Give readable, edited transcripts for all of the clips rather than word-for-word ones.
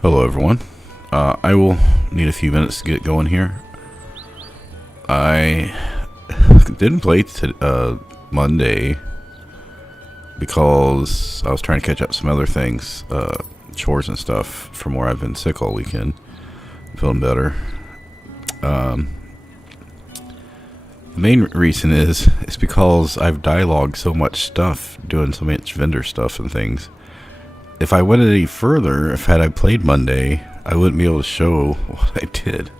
Hello everyone. I will need a few minutes to get going here. I didn't play Monday because I was trying to catch up some other things, chores and stuff from where I've been sick all weekend. I'm feeling better. The main reason is because I've dialogued so much stuff, doing so much vendor stuff and things. If I went any further, had I played Monday, I wouldn't be able to show what I did.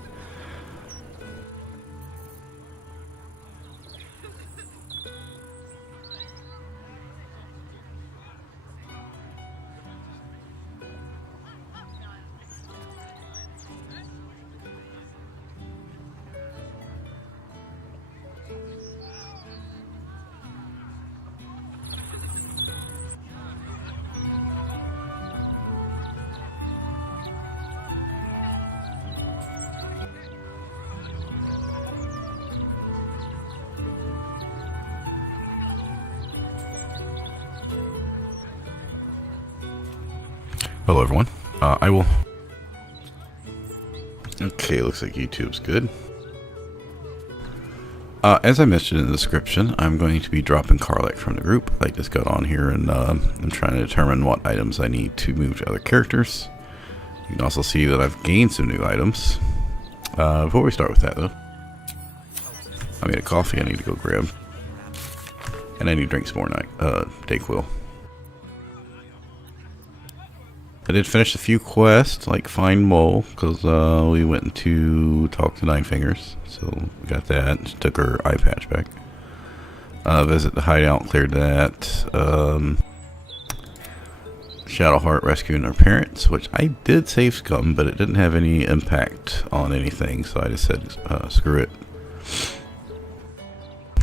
Hello everyone. I will... Okay, looks like YouTube's good. As I mentioned in the description, I'm going to be dropping Karlach from the group. I just got on here and I'm trying to determine what items I need to move to other characters. You can also see that I've gained some new items. Before we start with that though, I made a coffee I need to go grab. And I need to drink some more Wyll. I did finish a few quests, like find Mole, because we went to talk to Nine Fingers, so we got that. Just took her eye patch back. Visit the hideout, cleared that. Shadowheart rescuing her parents, which I did save Scum, but it didn't have any impact on anything, so I just said screw it.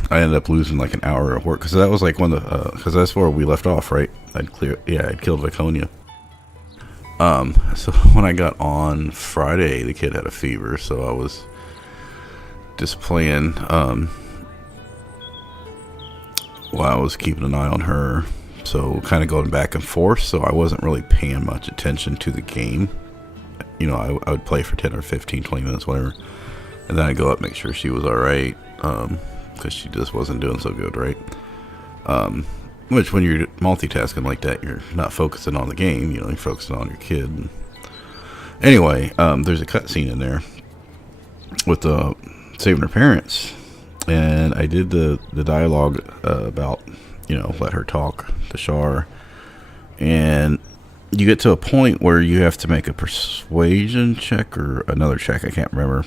I ended up losing like an hour of work, because that was like one of the, because that's where we left off, right? I'd killed Viconia. So when I got on Friday, the kid had a fever, so I was just playing, while I was keeping an eye on her, so kind of going back and forth, so I wasn't really paying much attention to the game. You know, I would play for 10 or 15, 20 minutes, whatever, and then I'd go up, make sure she was alright, because she just wasn't doing so good, right? Which, when you're multitasking like that, you're not focusing on the game, you know, you're focusing on your kid. Anyway, there's a cutscene in there with saving her parents, and I did the dialogue about, you know, let her talk to Shar, and you get to a point where you have to make a persuasion check or another check, I can't remember,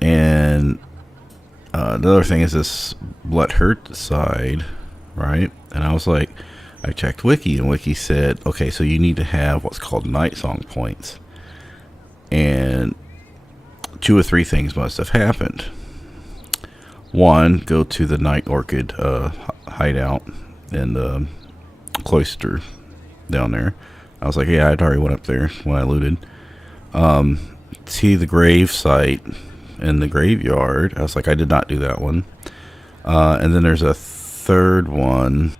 and the other thing is this let her decide, right? And I was like, I checked Wiki, and Wiki said, okay, so you need to have what's called night song points, and 2 or 3 things must have happened. 1, go to the Night Orchid hideout in the cloister down there. I was like, yeah, I'd already went up there when I looted. See the grave site in the graveyard. I was like, I did not do that one. And then there's a third one,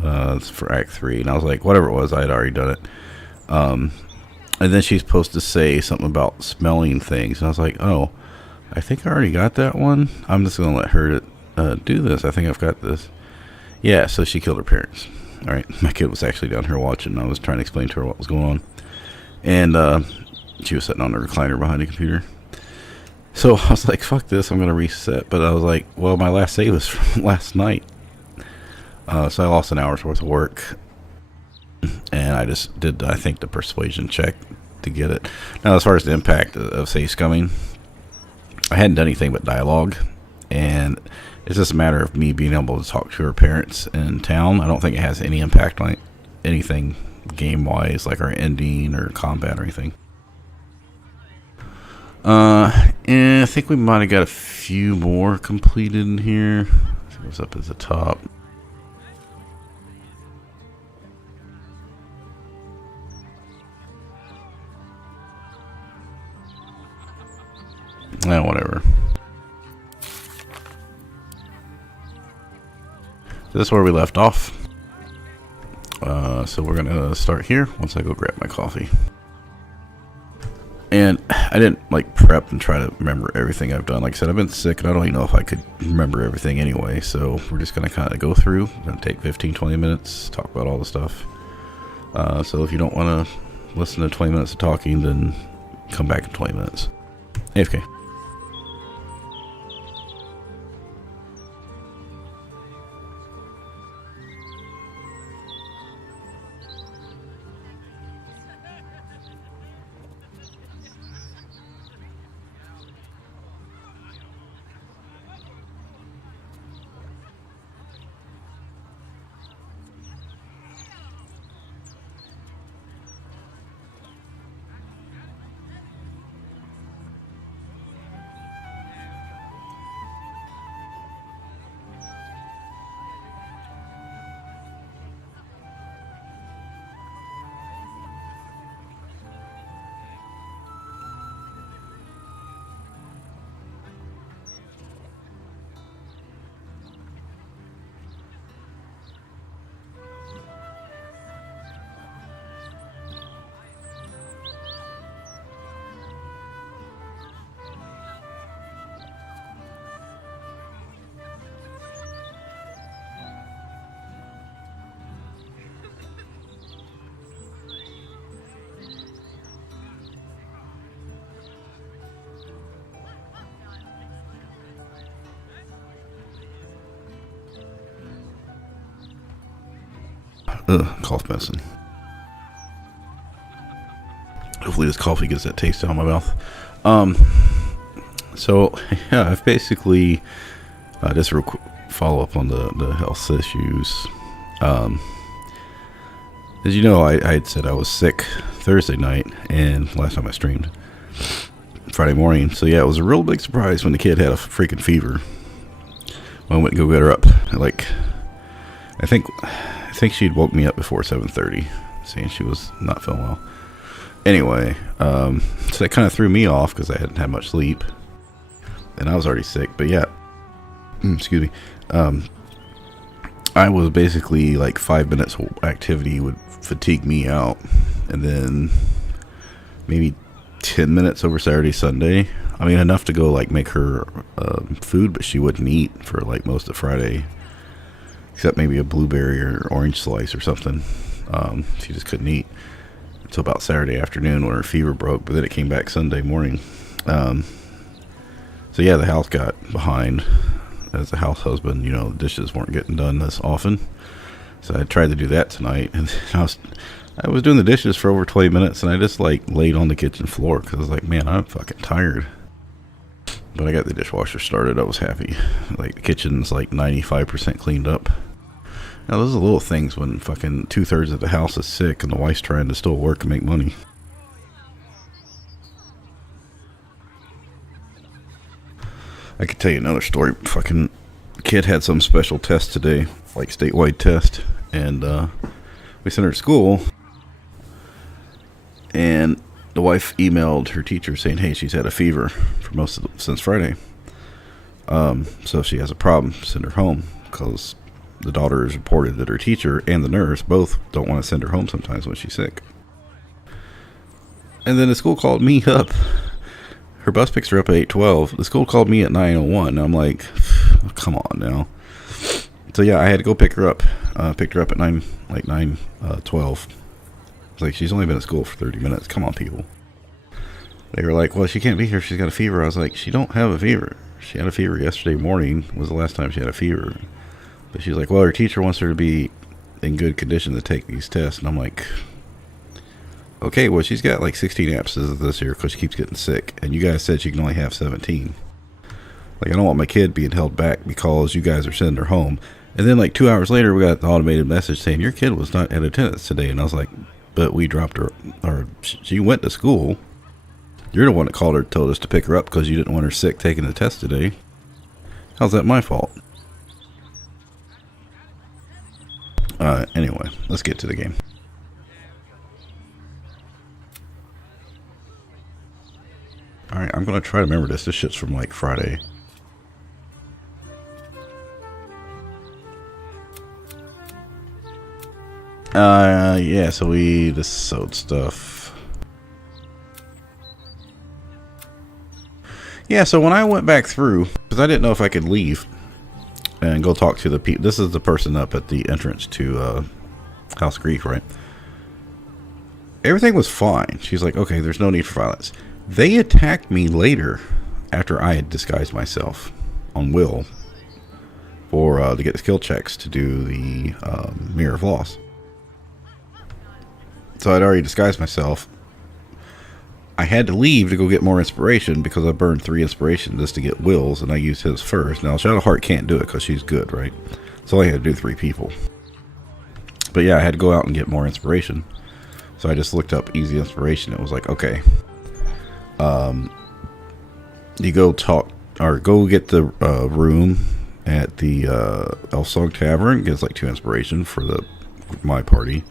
it's for Act 3, and I was like, whatever it was, I had already done it. And then she's supposed to say something about smelling things, and I was like, oh, I think I already got that one. I'm just gonna let her do this. I think I've got this. Yeah, so she killed her parents. Alright, my kid was actually down here watching, and I was trying to explain to her what was going on, and she was sitting on the recliner behind the computer. So I was like, fuck this, I'm going to reset. But I was like, well, my last save was from last night. So I lost an hour's worth of work. And I just did, I think, the persuasion check to get it. Now, as far as the impact of save scumming, I hadn't done anything but dialogue. And it's just a matter of me being able to talk to her parents in town. I don't think it has any impact on anything game-wise, like our ending or combat or anything. And I think we might have got a few more completed in here. What's up at the top? Whatever. This is where we left off. So we're gonna start here once I go grab my coffee. And I didn't like prep and try to remember everything I've done. Like I said, I've been sick and I don't even know if I could remember everything anyway. So we're just going to kind of go through. We're going to take 15-20 minutes, talk about all the stuff. So if you don't want to listen to 20 minutes of talking, then come back in 20 minutes. AFK. Cough medicine. Hopefully this coffee gets that taste out of my mouth. So yeah, I've basically just follow up on the health issues. As you know, I had said I was sick Thursday night, and last time I streamed Friday morning. So yeah, it was a real big surprise when the kid had a freaking fever. When I went to go get her up, I think she'd woke me up before 7:30, saying she was not feeling well. Anyway, so that kind of threw me off because I hadn't had much sleep, and I was already sick. But yeah, excuse me. I was basically like 5 minutes activity would fatigue me out, and then maybe 10 minutes over Saturday, Sunday. I mean, enough to go like make her food, but she wouldn't eat for like most of Friday. Except maybe a blueberry or orange slice or something. She just couldn't eat until about Saturday afternoon when her fever broke, but then it came back Sunday morning. So yeah, the house got behind. As a house husband, you know, the dishes weren't getting done this often. So I tried to do that tonight, and I was doing the dishes for over 20 minutes, and I just like laid on the kitchen floor because I was like, man, I'm fucking tired. But I got the dishwasher started. I was happy. Like the kitchen's like 95% cleaned up. Now, those are little things when fucking 2/3 of the house is sick and the wife's trying to still work and make money. I could tell you another story. Fucking kid had some special test today, like statewide test, and we sent her to school, and the wife emailed her teacher saying, hey, she's had a fever for since Friday. So if she has a problem, send her home, because the daughter has reported that her teacher and the nurse both don't want to send her home sometimes when she's sick. And then the school called me up. Her bus picks her up at 8:12. The school called me at 9:01. And I'm like, oh, come on now. So yeah, I had to go pick her up. Picked her up at 9:12. It's like, she's only been at school for 30 minutes. Come on, people. They were like, well, she can't be here. She's got a fever. I was like, she don't have a fever. She had a fever yesterday morning was the last time she had a fever. But she's like, well, her teacher wants her to be in good condition to take these tests. And I'm like, okay, well, she's got like 16 abscesses this year because she keeps getting sick. And you guys said she can only have 17. Like, I don't want my kid being held back because you guys are sending her home. And then like 2 hours later, we got the automated message saying your kid was not in attendance today. And I was like, but we dropped her, or she went to school. You're the one that called her, told us to pick her up because you didn't want her sick taking the test today. How's that my fault? Anyway, let's get to the game. Alright, I'm going to try to remember this. This shit's from like Friday. Yeah, so we just sewed stuff. Yeah, so when I went back through, because I didn't know if I could leave and go talk to the people. This is the person up at the entrance to House Grief, right? Everything was fine. She's like, okay, there's no need for violence. They attacked me later after I had disguised myself on Wyll for to get the skill checks to do the Mirror of Loss. So I'd already disguised myself. I had to leave to go get more inspiration because I burned 3 inspiration just to get Will's, and I used his first. Now Shadowheart can't do it because she's good, right? So I had to do 3 people. But yeah, I had to go out and get more inspiration. So I just looked up easy inspiration. It was like, okay, you go talk or go get the room at the Elf Song Tavern. Gets like 2 inspiration for my party.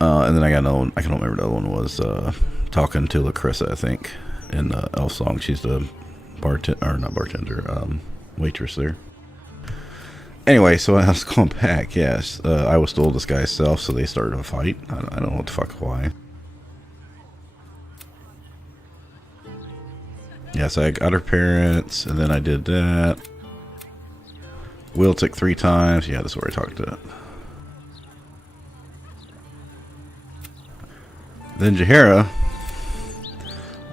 And then I got another one. I don't remember the other one was talking to Lacrissa, I think, in Elf Song. She's the waitress there. Anyway, so I was going back. Yes, I was still disguised self, so they started a fight. I don't know what the fuck why. Yes, I got her parents, and then I did that. Wyll took 3 times. Yeah, that's where I talked to. Then Jaheira,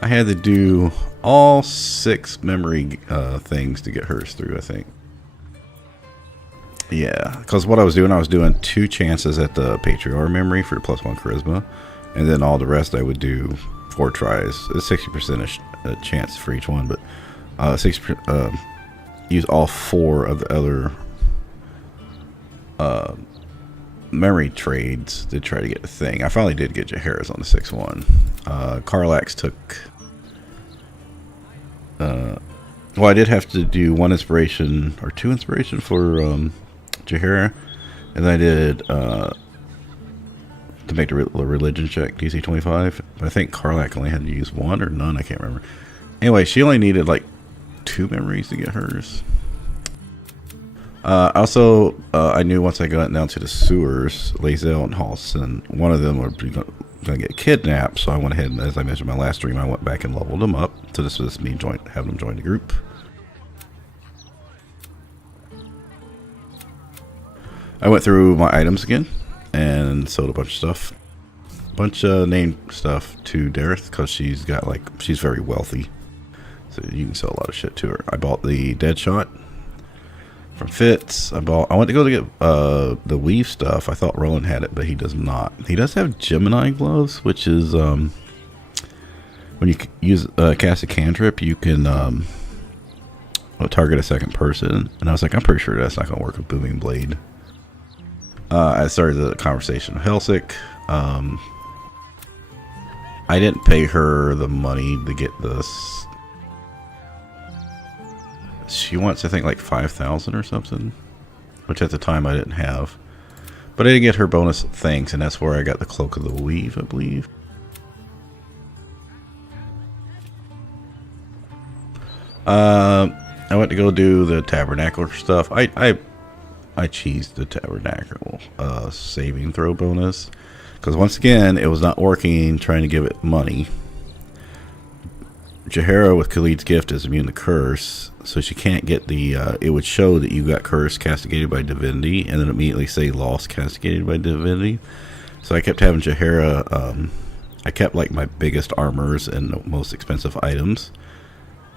I had to do all 6 memory things to get hers through, I think. Yeah, because what I was doing 2 chances at the Patriarch memory for +1 charisma, and then all the rest I would do 4 tries. It's 60% a chance for each one, but 60% use all 4 of the other memory trades to try to get the thing. I finally did get Jaheira's on the 6th one. Karlach took well, I did have to do 1 inspiration or 2 inspiration for Jaheira, and I did to make the religion check DC 25, but I think Karlach only had to use 1 or none, I can't remember. Anyway, she only needed like 2 memories to get hers. Also, I knew once I got down to the sewers, Lae'zel and Halson, one of them were going to get kidnapped, so I went ahead and, as I mentioned in my last stream, I went back and leveled them up. So this was me having them join the group. I went through my items again and sold a bunch of stuff. Bunch of name stuff to Dareth because she's very wealthy. So you can sell a lot of shit to her. I bought the Deadshot from Fitz. I went to go to get the weave stuff. I thought Roland had it, but he does not. He does have Gemini gloves, which is when you cast a cantrip, you can target a second person. And I was like, I'm pretty sure that's not going to work with Booming Blade. I started the conversation with Helsik. I didn't pay her the money to get this. She wants, I think, like 5,000 or something, which at the time I didn't have. But I did get her bonus things, and that's where I got the Cloak of the Weave, I believe. I went to go do the Tabernacle stuff. I cheesed the Tabernacle saving throw bonus because once again it was not working trying to give it money. Jaheira with Khalid's gift is immune to curse, so she can't get the it would show that you got curse castigated by divinity and then immediately say loss castigated by divinity. So I kept having Jaheira I kept like my biggest armors and the most expensive items,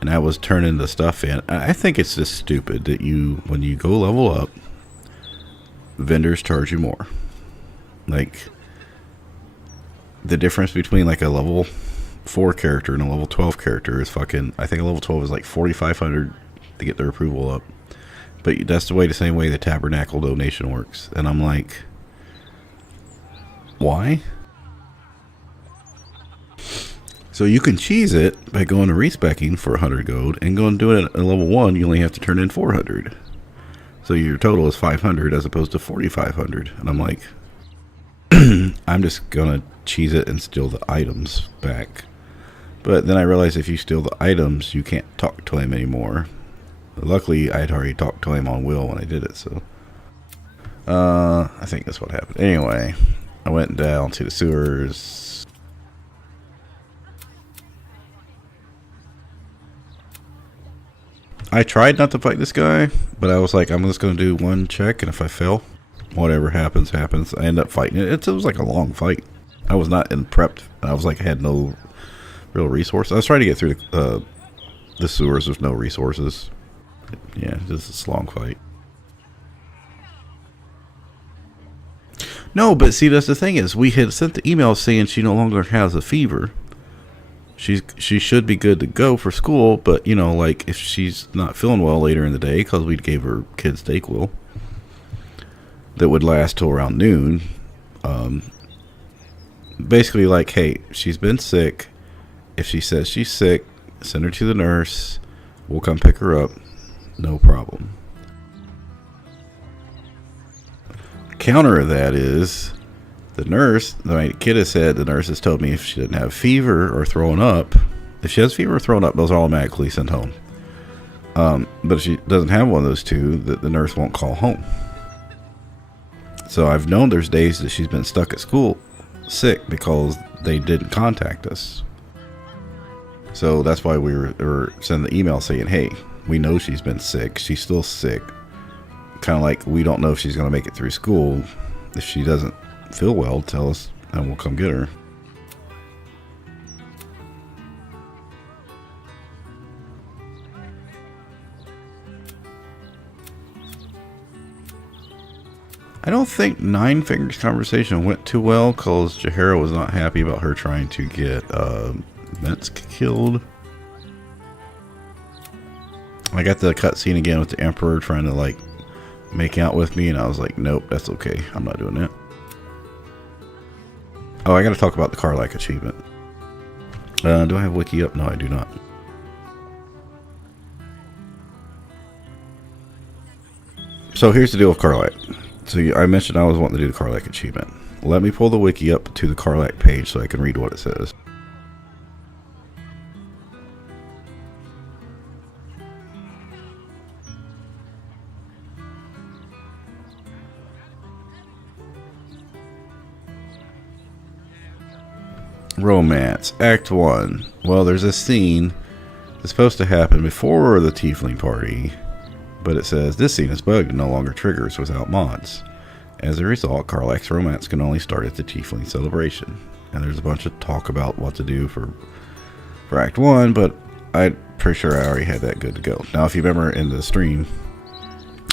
and I was turning the stuff in. I think it's just stupid that when you go level up, vendors charge you more. Like the difference between like a level 4 character and a level 12 character is fucking, I think a level 12 is like 4,500 to get their approval up, but that's the same way the Tabernacle donation works. And I'm like, why? So you can cheese it by going to respecking for 100 gold and going to do it at level 1. You only have to turn in 400. So your total is 500 as opposed to 4,500. And I'm like, I'm just going to cheese it and steal the items back. But then I realized if you steal the items, you can't talk to him anymore. Luckily, I had already talked to him on Wyll when I did it. So I think that's what happened. Anyway, I went down to the sewers. I tried not to fight this guy, but I was like, I'm just going to do one check, and if I fail, whatever happens, happens. I end up fighting it. It was like a long fight. I was not in prepped. I was like, I had no real resource. I was trying to get through the sewers with no resources. Yeah, this long fight. No, but see, that's the thing is, we had sent the email saying she no longer has a fever. She should be good to go for school, but you know, like if she's not feeling well later in the day, because we gave her kids Dayquil that would last till around noon. Basically, like, hey, she's been sick. If she says she's sick, send her to the nurse. We'll come pick her up. No problem. Counter of that is the nurse. The kid has said the nurse has told me if she doesn't have fever or throwing up, if she has fever or throwing up, those are automatically sent home. But if she doesn't have one of those two, the nurse won't call home. So I've known there's days that she's been stuck at school sick because they didn't contact us. So that's why we were sending the email saying, hey, we know she's been sick. She's still sick. Kind of like we don't know if she's going to make it through school. If she doesn't feel well, tell us and we'll come get her. I don't think Nine Fingers' conversation went too well because Jaheira was not happy about her trying to get Metz killed. I got the cutscene again with the Emperor trying to like make out with me, and I was like, nope, that's okay. I'm not doing that. Oh, I got to talk about the Karlach achievement. Do I have wiki up? No, I do not. So here's the deal with Karlach. So I mentioned I was wanting to do the Karlach achievement. Let me pull the wiki up to the Karlach page so I can read what it says. Romance, Act 1. Well, there's a scene that's supposed to happen before the Tiefling party, but it says this scene is bugged and no longer triggers without mods. As a result, Karlach's romance can only start at the Tiefling celebration. And there's a bunch of talk about what to do for Act 1, but I'm pretty sure I already had that good to go. Now, if you remember in the stream,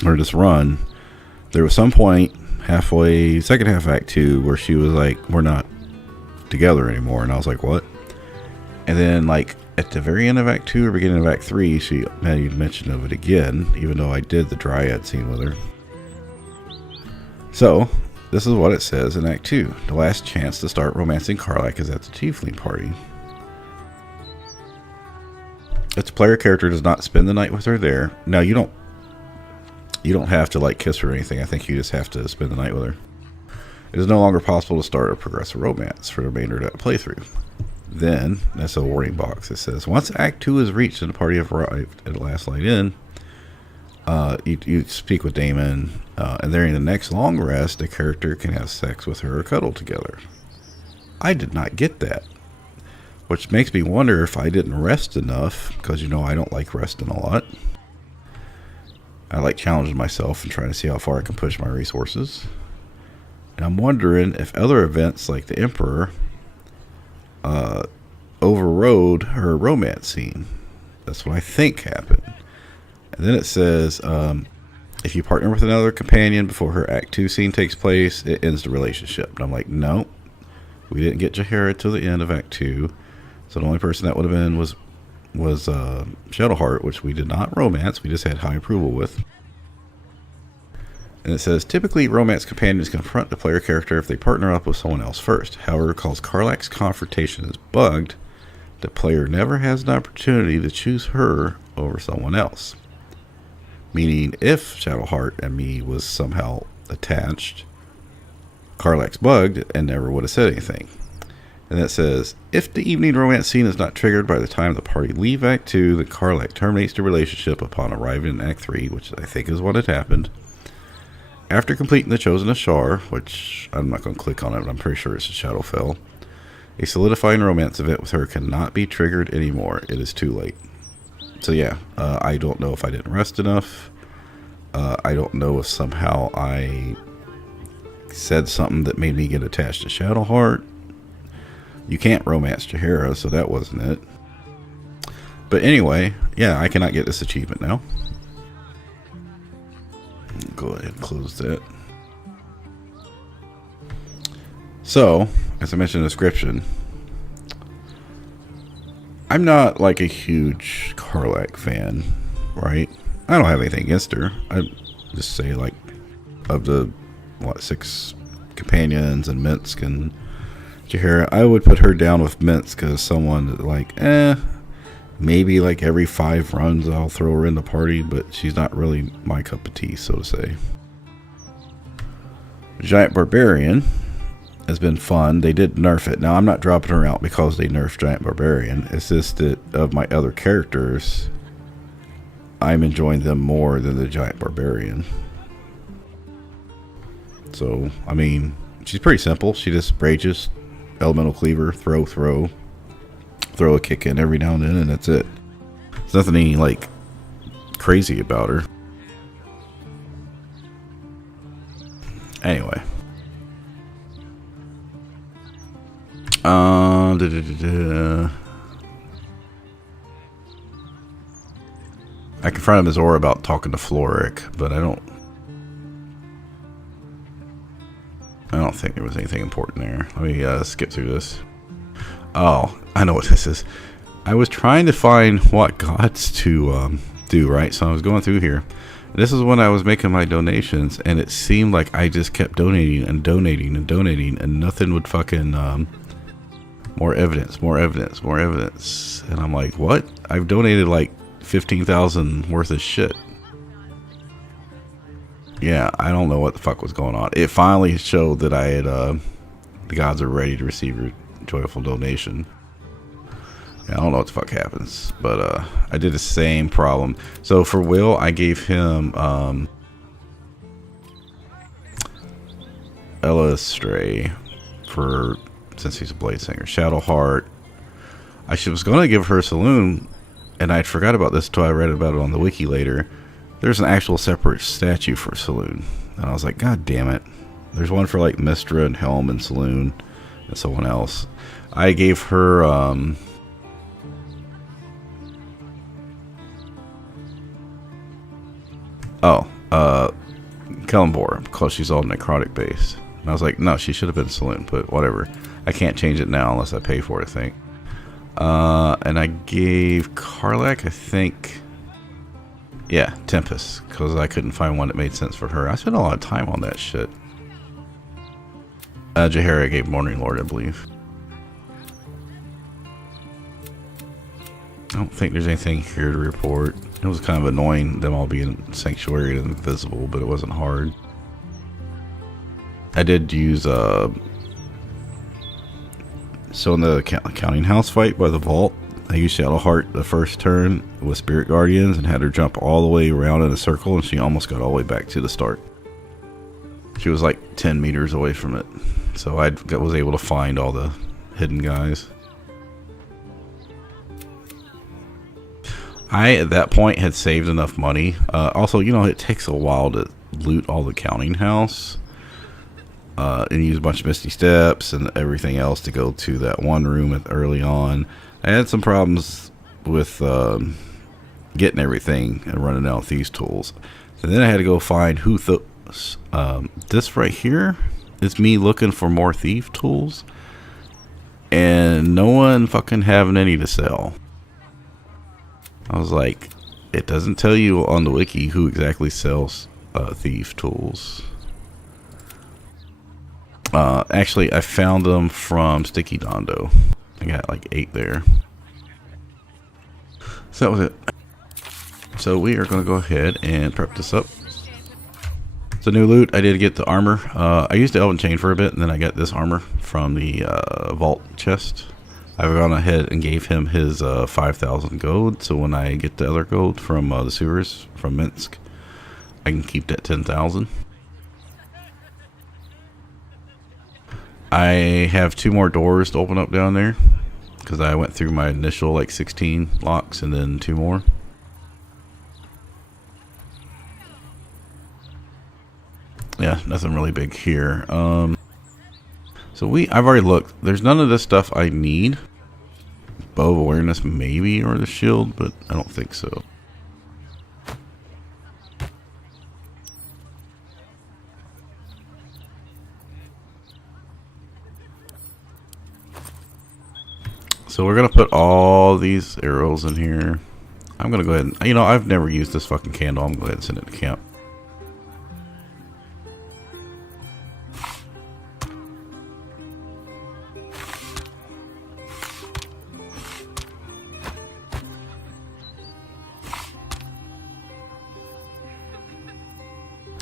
or this run, there was some point halfway, second half of Act 2, where she was like, we're not together anymore, and I was like, what? And then like at the very end of Act 2 or beginning of Act 3, she made mention of it again, even though I did the Dryad scene with her. So this is what it says in Act 2. The last chance to start romancing Karlach is at the Tiefling party. If the player character does not spend the night with her there, now you don't have to like kiss her or anything. I think you just have to spend the night with her. It is no longer possible to start or progress a romance for the remainder of that playthrough. Then, that's a warning box. It says, once Act 2 is reached and the party have arrived at the last light inn, you speak with Damon, and during the next long rest, the character can have sex with her or cuddle together. I did not get that, which makes me wonder if I didn't rest enough, because you know I don't like resting a lot. I like challenging myself and trying to see how far I can push my resources. And I'm wondering if other events like the Emperor overrode her romance scene. That's what I think happened. And then it says, if you partner with another companion before her Act 2 scene takes place, it ends the relationship. And I'm like, no, we didn't get Jaheira till the end of Act 2. So the only person that would have been was Shadowheart, which we did not romance. We just had high approval with. And it says, typically romance companions confront the player character if they partner up with someone else first. However, because Karlach's confrontation is bugged, the player never has an opportunity to choose her over someone else. Meaning, if Shadowheart and me was somehow attached, Karlach's bugged and never would have said anything. And it says, if the evening romance scene is not triggered by the time the party leave Act 2, then Karlach terminates the relationship upon arriving in Act 3, which I think is what had happened. After completing the Chosen Ashar, which I'm not going to click on it, but I'm pretty sure it's a Shadowfell, a solidifying romance event with her cannot be triggered anymore. It is too late. So yeah, I don't know if I didn't rest enough. I don't know if somehow I said something that made me get attached to Shadowheart. You can't romance Jaheira, so that wasn't it. But anyway, yeah, I cannot get this achievement now. Go ahead and close that. So, as I mentioned in the description, I'm not like a huge Karlach fan, right? I don't have anything against her. I just say, like, of the, 6 companions and Minsk and Jaheira, I would put her down with Minsk as someone that, like, maybe like every 5 runs I'll throw her in the party, but she's not really my cup of tea, so to say. Giant Barbarian has been fun. They did nerf it. Now, I'm not dropping her out because they nerfed Giant Barbarian. It's just that of my other characters, I'm enjoying them more than the Giant Barbarian. So, I mean, she's pretty simple. She just rages, elemental cleaver, throw a kick in every now and then, and that's it. There's nothing any, like, crazy about her. Anyway. I confronted Mizora about talking to Floric, but I don't think there was anything important there. Let me skip through this. Oh, I know what this is. I was trying to find what gods to do, right? So I was going through here. This is when I was making my donations, and it seemed like I just kept donating, and nothing would fucking more evidence. And I'm like, what? I've donated like 15,000 worth of shit. Yeah, I don't know what the fuck was going on. It finally showed that I had the gods are ready to receive your joyful donation. Yeah, I don't know what the fuck happens, but I did the same problem. So for Wyll, I gave him Ella Stray for, since he's a blade singer. Shadowheart, I was going to give her a saloon, and I forgot about this until I read about it on the wiki later. There's an actual separate statue for Saloon. And I was like, God damn it. There's one for like Mistra and Helm and Saloon and someone else. I gave her Kellenbor, because she's all necrotic based. And I was like, no, she should have been Saloon, but whatever. I can't change it now unless I pay for it, I think. And I gave Karlach, I think, yeah, Tempest, because I couldn't find one that made sense for her. I spent a lot of time on that shit. Jaheira gave Morning Lord, I believe. I don't think there's anything here to report. It was kind of annoying them all being sanctuary and invisible, but it wasn't hard. I did use so in the counting house fight by the vault, I used Shadowheart the first turn with Spirit Guardians and had her jump all the way around in a circle, and she almost got all the way back to the start. She was like 10 meters away from it, so I was able to find all the hidden guys. I, at that point, had saved enough money. Also, you know, it takes a while to loot all the counting house. And use a bunch of Misty Steps and everything else to go to that one room early on. I had some problems with getting everything and running out of thieves tools. And then I had to go find who this right here is me looking for more thief tools. And no one fucking having any to sell. I was like, it doesn't tell you on the wiki who exactly sells thief tools. Actually, I found them from Sticky Dondo. I got like 8 there. So that was it. So we are going to go ahead and prep this up. So new loot, I did get the armor. I used the Elven Chain for a bit, and then I got this armor from the vault chest. I've gone ahead and gave him his 5,000 gold, so when I get the other gold from the sewers from Minsk, I can keep that 10,000. I have 2 more doors to open up down there because I went through my initial like 16 locks and then 2 more. Yeah, nothing really big here. So I've already looked. There's none of this stuff I need. Bow of awareness maybe, or the shield, but I don't think so. So we're gonna put all these arrows in here. I'm gonna go ahead and, you know, I've never used this fucking candle. I'm gonna go ahead and send it to camp.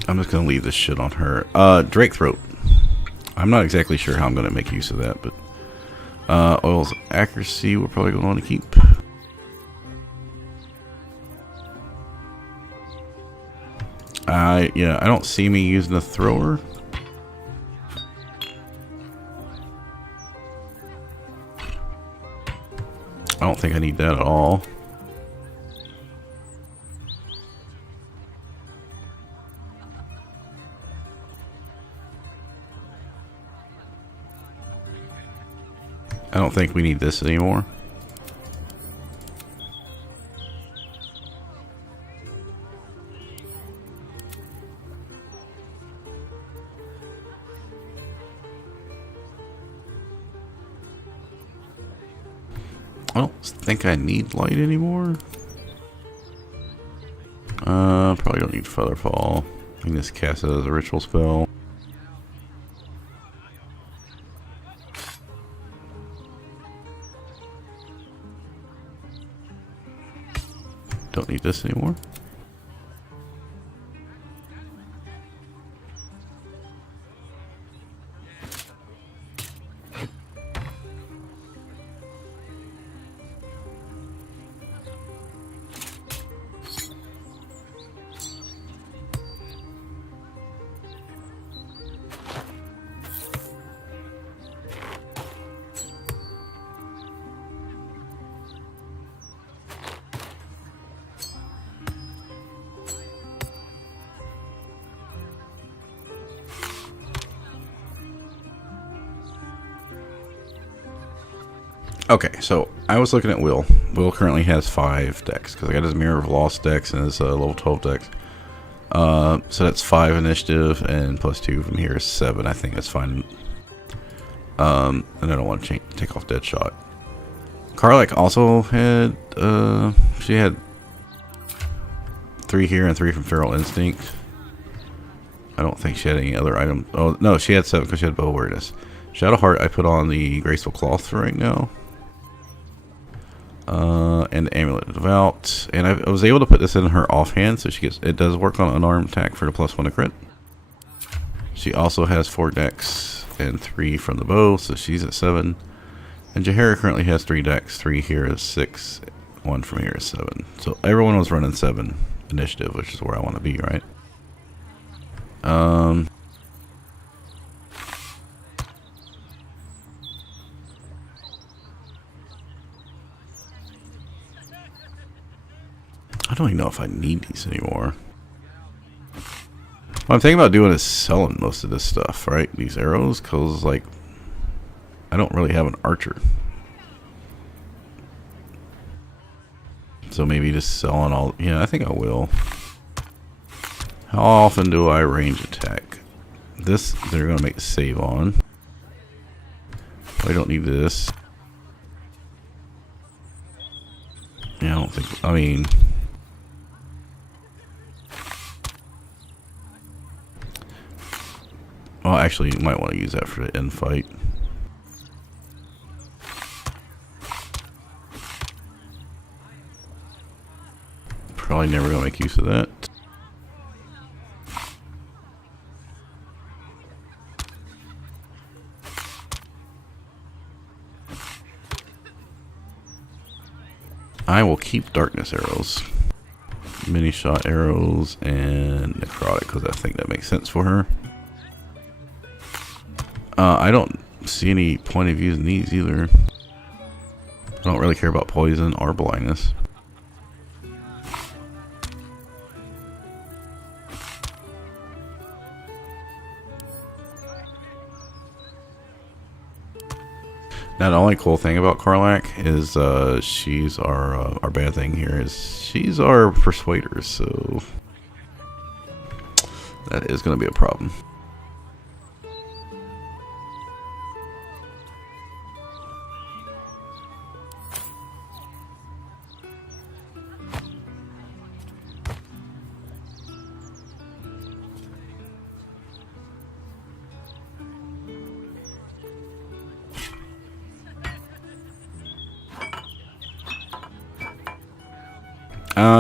I'm just gonna leave this shit on her. Drake throat. I'm not exactly sure how I'm gonna make use of that, but oil's accuracy we're probably gonna want to keep. Yeah, I don't see me using a thrower. I don't think I need that at all. I don't think we need this anymore. I don't think I need light anymore. Probably don't need Featherfall. I can just cast it as a ritual spell. Don't need this anymore. Okay, so I was looking at Wyll. Wyll currently has 5 decks because I got his Mirror of Lost decks and his level 12 decks. So that's 5 initiative and plus 2 from here is 7. I think that's fine. And I don't want to take off Deadshot. Karlach also had she had 3 here and 3 from Feral Instinct. I don't think she had any other item. Oh no, she had 7 because she had Bow Awareness. Shadowheart I put on the Graceful Cloth for right now. And the Amulet of Devout, and I was able to put this in her offhand, so she gets, it does work on unarmed attack for the +1 to crit. She also has 4 decks and 3 from the bow, so she's at 7. And Jaheira currently has 3 decks, 3 here is 6, 1 from here is 7. So everyone was running 7 initiative, which is where I want to be, right? I don't even know if I need these anymore. What I'm thinking about doing is selling most of this stuff, right? These arrows, because, like, I don't really have an archer. So maybe just selling all... Yeah, I think I will. How often do I range attack? This, they're going to make a save on. I don't need this. Yeah, I don't think... I mean... Well, actually, you might want to use that for the end fight. Probably never going to make use of that. I will keep darkness arrows, mini shot arrows, and necrotic because I think that makes sense for her. I don't see any point of using these either. I don't really care about poison or blindness. And the only cool thing about Karlach is she's our bad thing here is she's our persuader, so that is going to be a problem.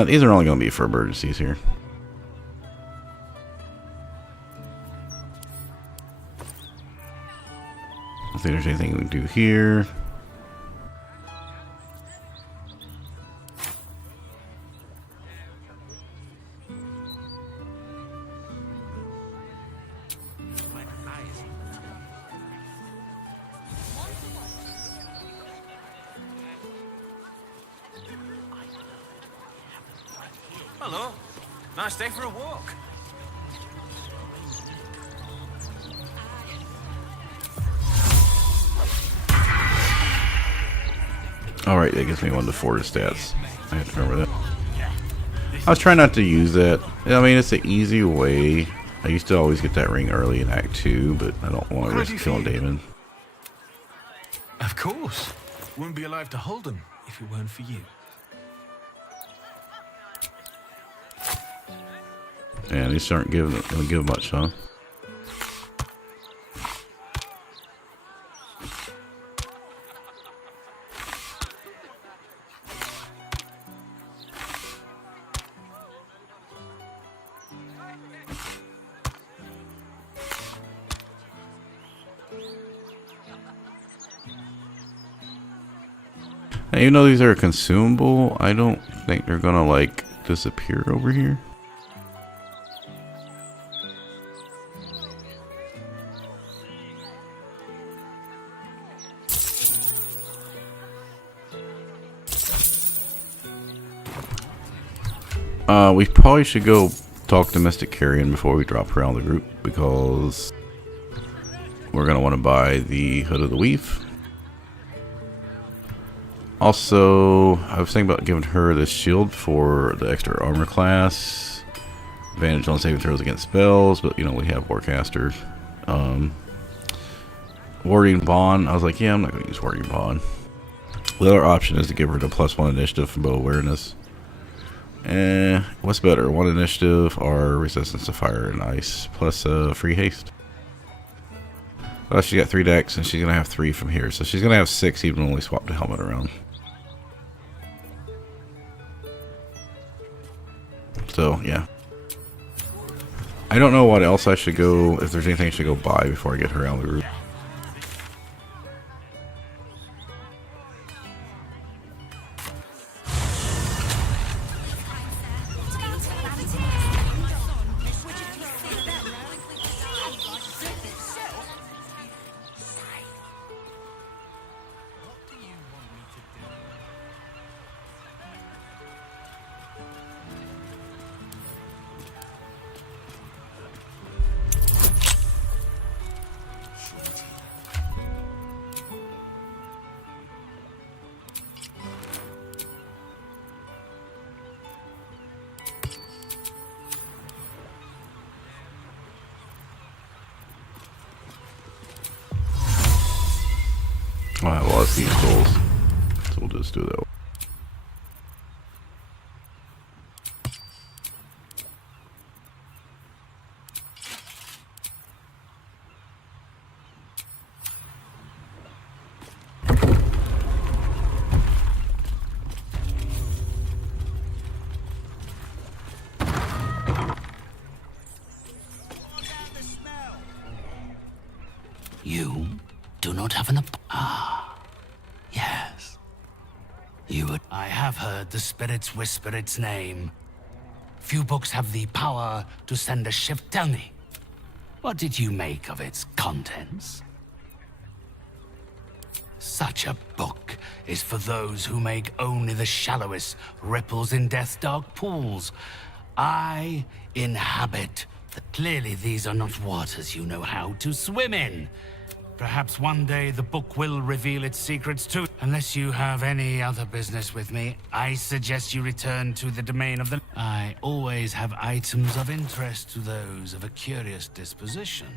These are only going to be for emergencies here. I don't think there's anything we can do here. Hello. Nice day for a walk. Alright, that gives me 1 to 4 stats. I have to remember that. I was trying not to use that. I mean, it's an easy way. I used to always get that ring early in Act 2, but I don't want to risk killing Damon. Of course. Wouldn't be alive to hold him if it weren't for you. And these aren't gonna give much, huh? And even though these are consumable, I don't think they're gonna like disappear over here. We probably should go talk to Mystic Carrion before we drop her on the group, because we're going to want to buy the Hood of the Weave. Also, I was thinking about giving her the shield for the extra armor class. Advantage on saving throws against spells, but you know, we have Warcaster. Warding Bond, I was like, yeah, I'm not going to use Warding Bond. The other option is to give her the +1 initiative from bow awareness. What's better? 1 initiative or resistance to fire and ice plus free haste. Well, she got 3 decks and she's gonna have 3 from here, so she's gonna have 6 even when we swap the helmet around. So yeah, I don't know what else I should go. If there's anything I should go buy before I get her out of the group. I have a lot of these tools, so we'll just do that. You do not have an yes. You would. I have heard the spirits whisper its name. Few books have the power to send a shift. Tell me, what did you make of its contents? Such a book is for those who make only the shallowest ripples in death's dark pools. I inhabit. Clearly these are not waters you know how to swim in. Perhaps one day the book will reveal its secrets too. Unless you have any other business with me, I suggest you return to the domain of the... I always have items of interest to those of a curious disposition.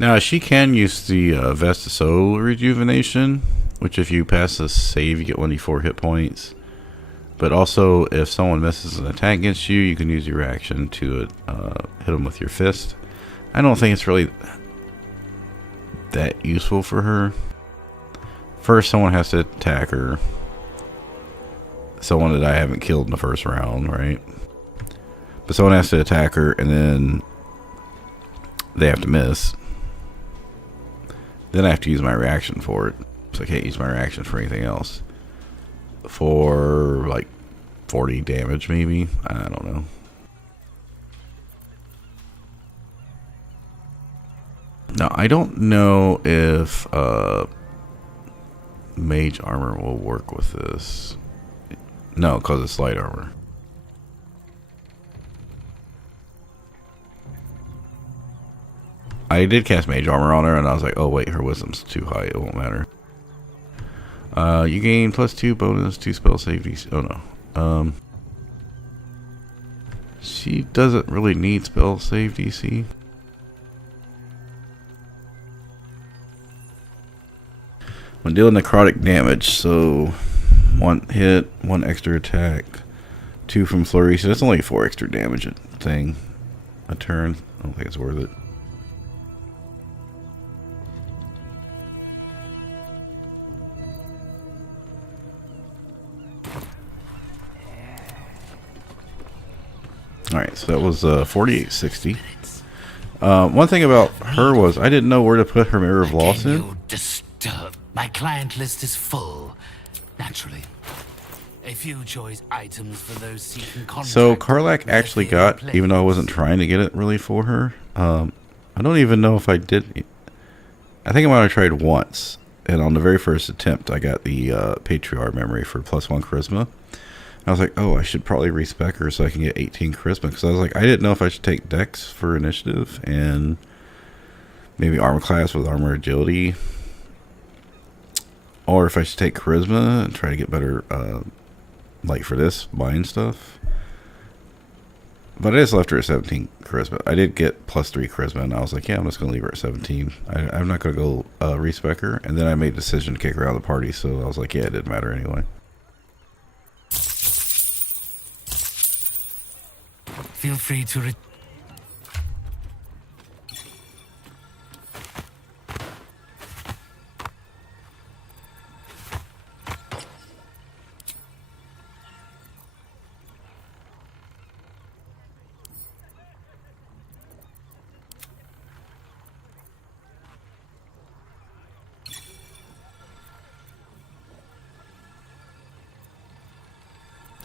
Now, she can use the Vesta Soul Rejuvenation, which if you pass a save, you get 1d4 hit points. But also, if someone misses an attack against you, you can use your action to hit them with your fist. I don't think it's really that useful for her. First, someone has to attack her. Someone that I haven't killed in the first round, right? But someone has to attack her, and then they have to miss. Then I have to use my reaction for it. So I can't use my reaction for anything else. For like 40 damage maybe? I don't know. Now I don't know if mage armor will work with this. No, because it's light armor. I did cast mage armor on her, and I was like, oh wait, her wisdom's too high, it won't matter. You gain +2 bonus to spell safety. Oh no. She doesn't really need spell save DC. When dealing necrotic damage, so 1 hit, 1 extra attack, 2 from flurry, so that's only 4 extra damage a turn. I don't think it's worth it. Alright, so that was 4860. One thing about her was I didn't know where to put her Mirror of Loss in. You disturb. My client list is full. Naturally. A few choice items for those seeking contract. So Karlach actually got, even though I wasn't trying to get it really for her. I don't even know if I did. I think I might have tried once. And on the very first attempt, I got the Patriarch memory for +1 charisma. I was like, oh, I should probably respec her so I can get 18 charisma. Because I was like, I didn't know if I should take Dex for initiative and maybe armor class with armor agility. Or if I should take charisma and try to get better, like for this mind stuff. But I just left her at 17 charisma. I did get +3 charisma, and I was like, yeah, I'm just going to leave her at 17. I'm not going to go respec her. And then I made a decision to kick her out of the party, so I was like, yeah, it didn't matter anyway. Feel free to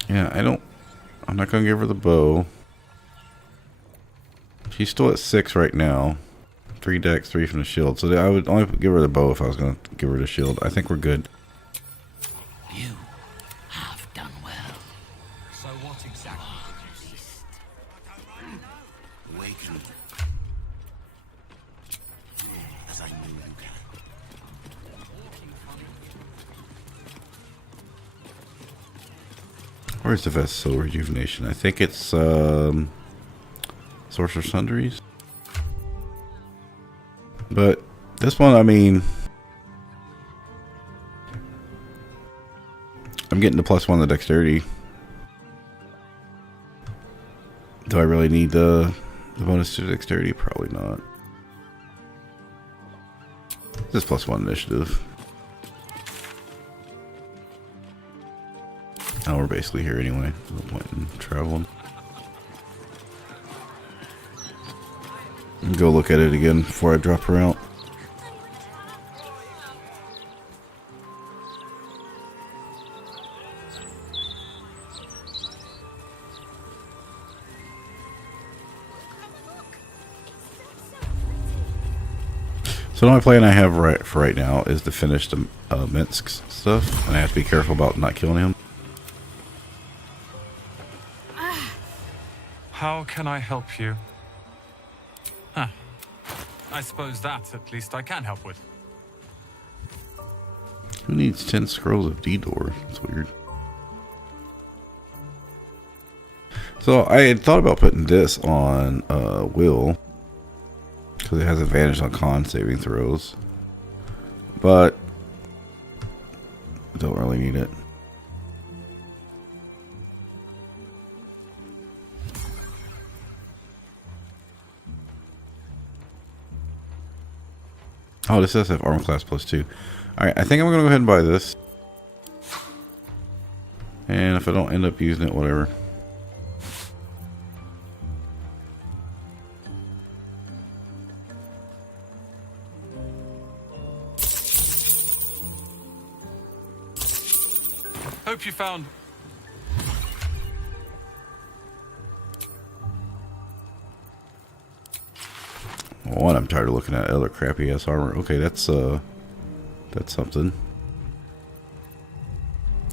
Yeah, I'm not going to give her the bow. She's still at 6 right now. 3 dex, 3 from the shield. So I would only give her the bow if I was going to give her the shield. I think we're good. You have done well. So what exactly did you see? Awaken. As I knew you can. Where's the Vesta Soul Rejuvenation? I think it's Sorcerer Sundries. But this one, I mean, I'm getting the +1 to dexterity. Do I really need the bonus to dexterity? Probably not. This +1 initiative. Oh, we're basically here anyway. No point in traveling. Go look at it again before I drop her out. So the only plan I have for right now is to finish the Minsk's stuff, and I have to be careful about not killing him. How can I help you? Huh. I suppose that, at least, I can help with. Who needs 10 scrolls of D-Door? That's weird. So I had thought about putting this on Wyll, because it has advantage on con saving throws, but I don't really need it. Oh, this does have armor class +2. Alright, I think I'm going to go ahead and buy this. And if I don't end up using it, whatever. Hope you found... One, I'm tired of looking at other crappy ass armor. Okay, that's something.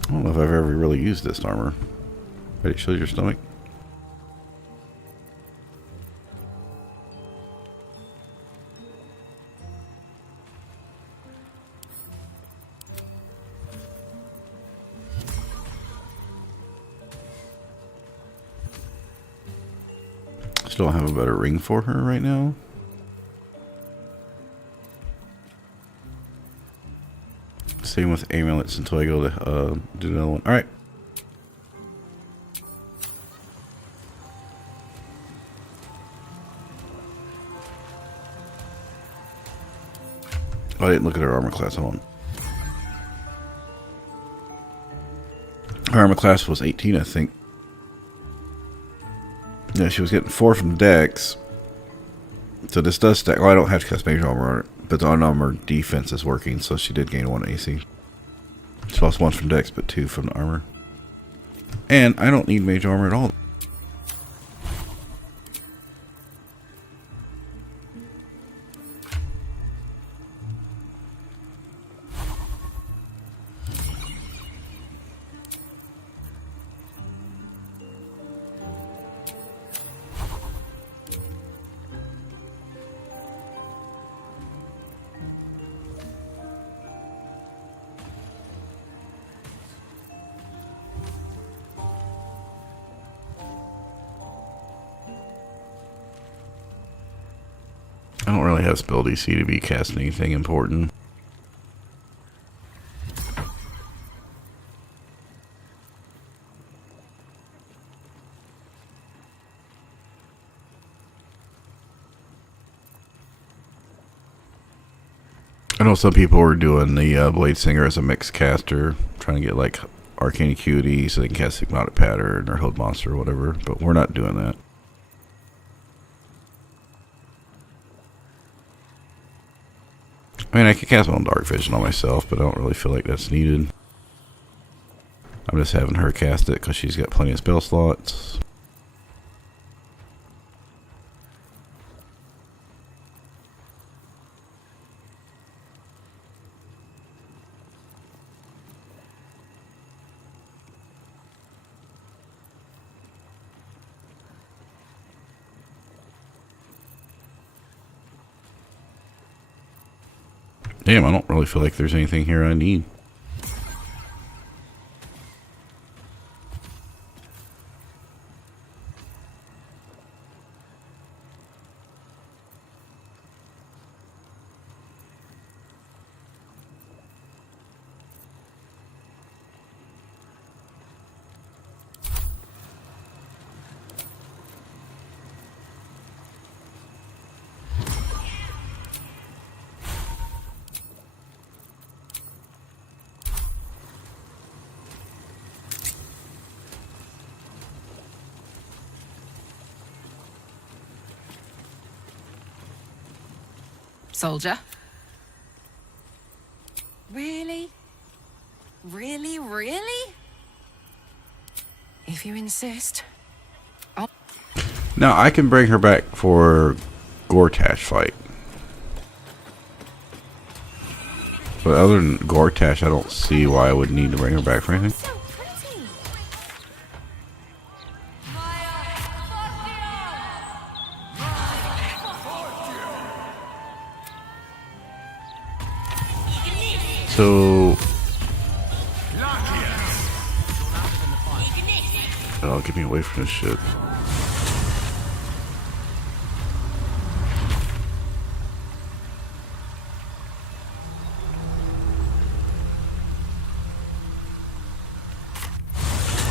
I don't know if I've ever really used this armor. But it shows your stomach. Still don't have a better ring for her right now. Same with amulets until I go to do another one. Alright. Oh, I didn't look at her armor class. Hold on. Her armor class was 18, I think. Yeah, she was getting 4 from Dex. So this does stack. Well, I don't have to cast major armor on it, but the unarmored defense is working, so she did gain 1 AC. She lost 1 from Dex, but 2 from the armor. And I don't need major armor at all. I don't really have spell DC to be casting anything important. I know some people are doing the Blade Singer as a mixed caster, trying to get like Arcane Acuity so they can cast Hypnotic Pattern or Hold Monster or whatever, but we're not doing that. I mean, I could cast my own Dark Vision on myself, but I don't really feel like that's needed. I'm just having her cast it because she's got plenty of spell slots. Damn, I don't really feel like there's anything here I need. Soldier? Really? Really, really? If you insist. Now, I can bring her back for Gortash fight. But other than Gortash, I don't see why I would need to bring her back for anything. So pretty. So, oh, get me away from this shit.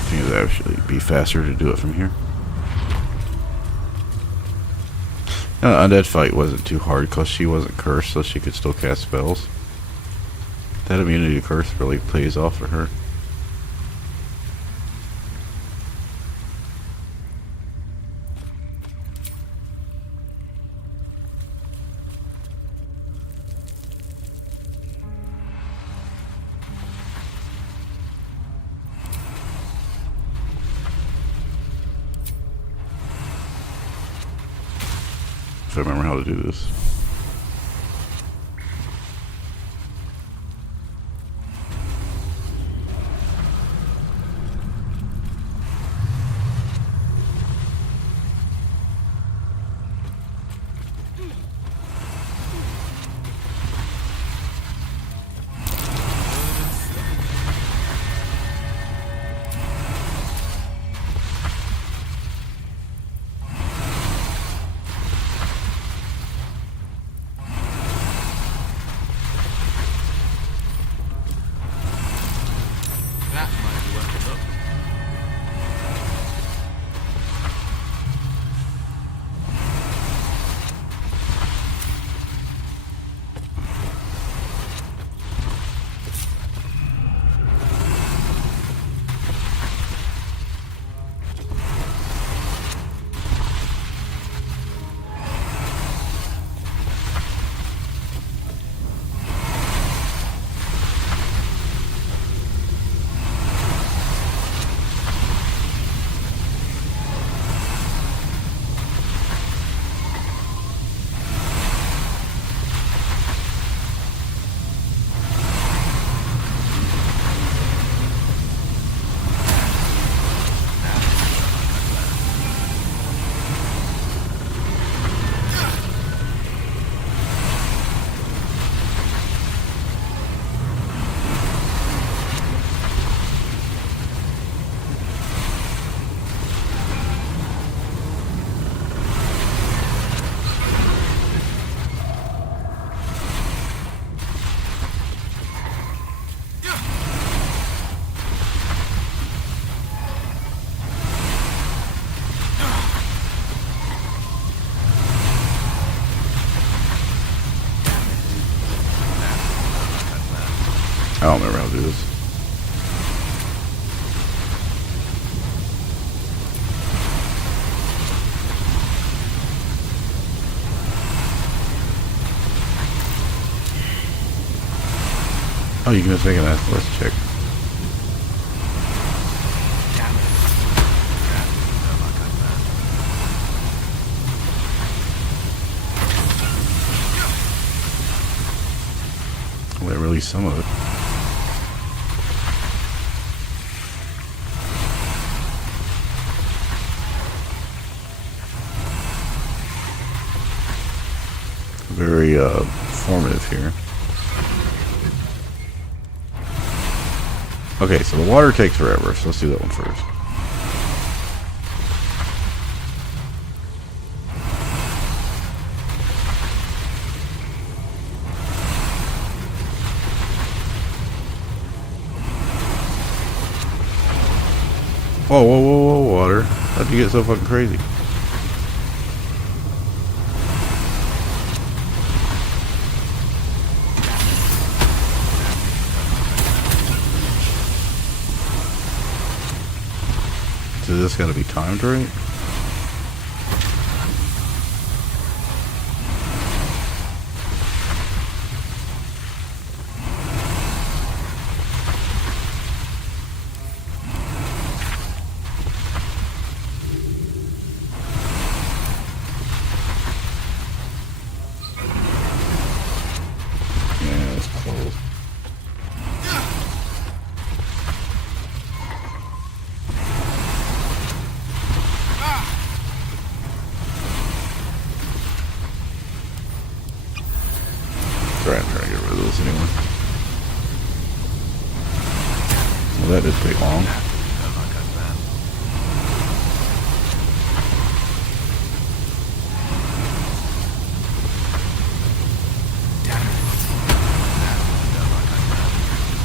I think it would actually be faster to do it from here. Undead fight wasn't too hard because she wasn't cursed, so she could still cast spells. That immunity to curse really plays off for her. If I remember how to do this. That might be worth a look. I don't remember how to do this. Oh, you can just make an athletics check. Well, at least some of it. Very formative here. Okay, so the water takes forever, so let's do that one first. Whoa, whoa, whoa, whoa, water. How'd you get so fucking crazy? So this gotta be timed right? Yeah, that's close. right, I'm trying to get rid of this anyway. Well, that did take long.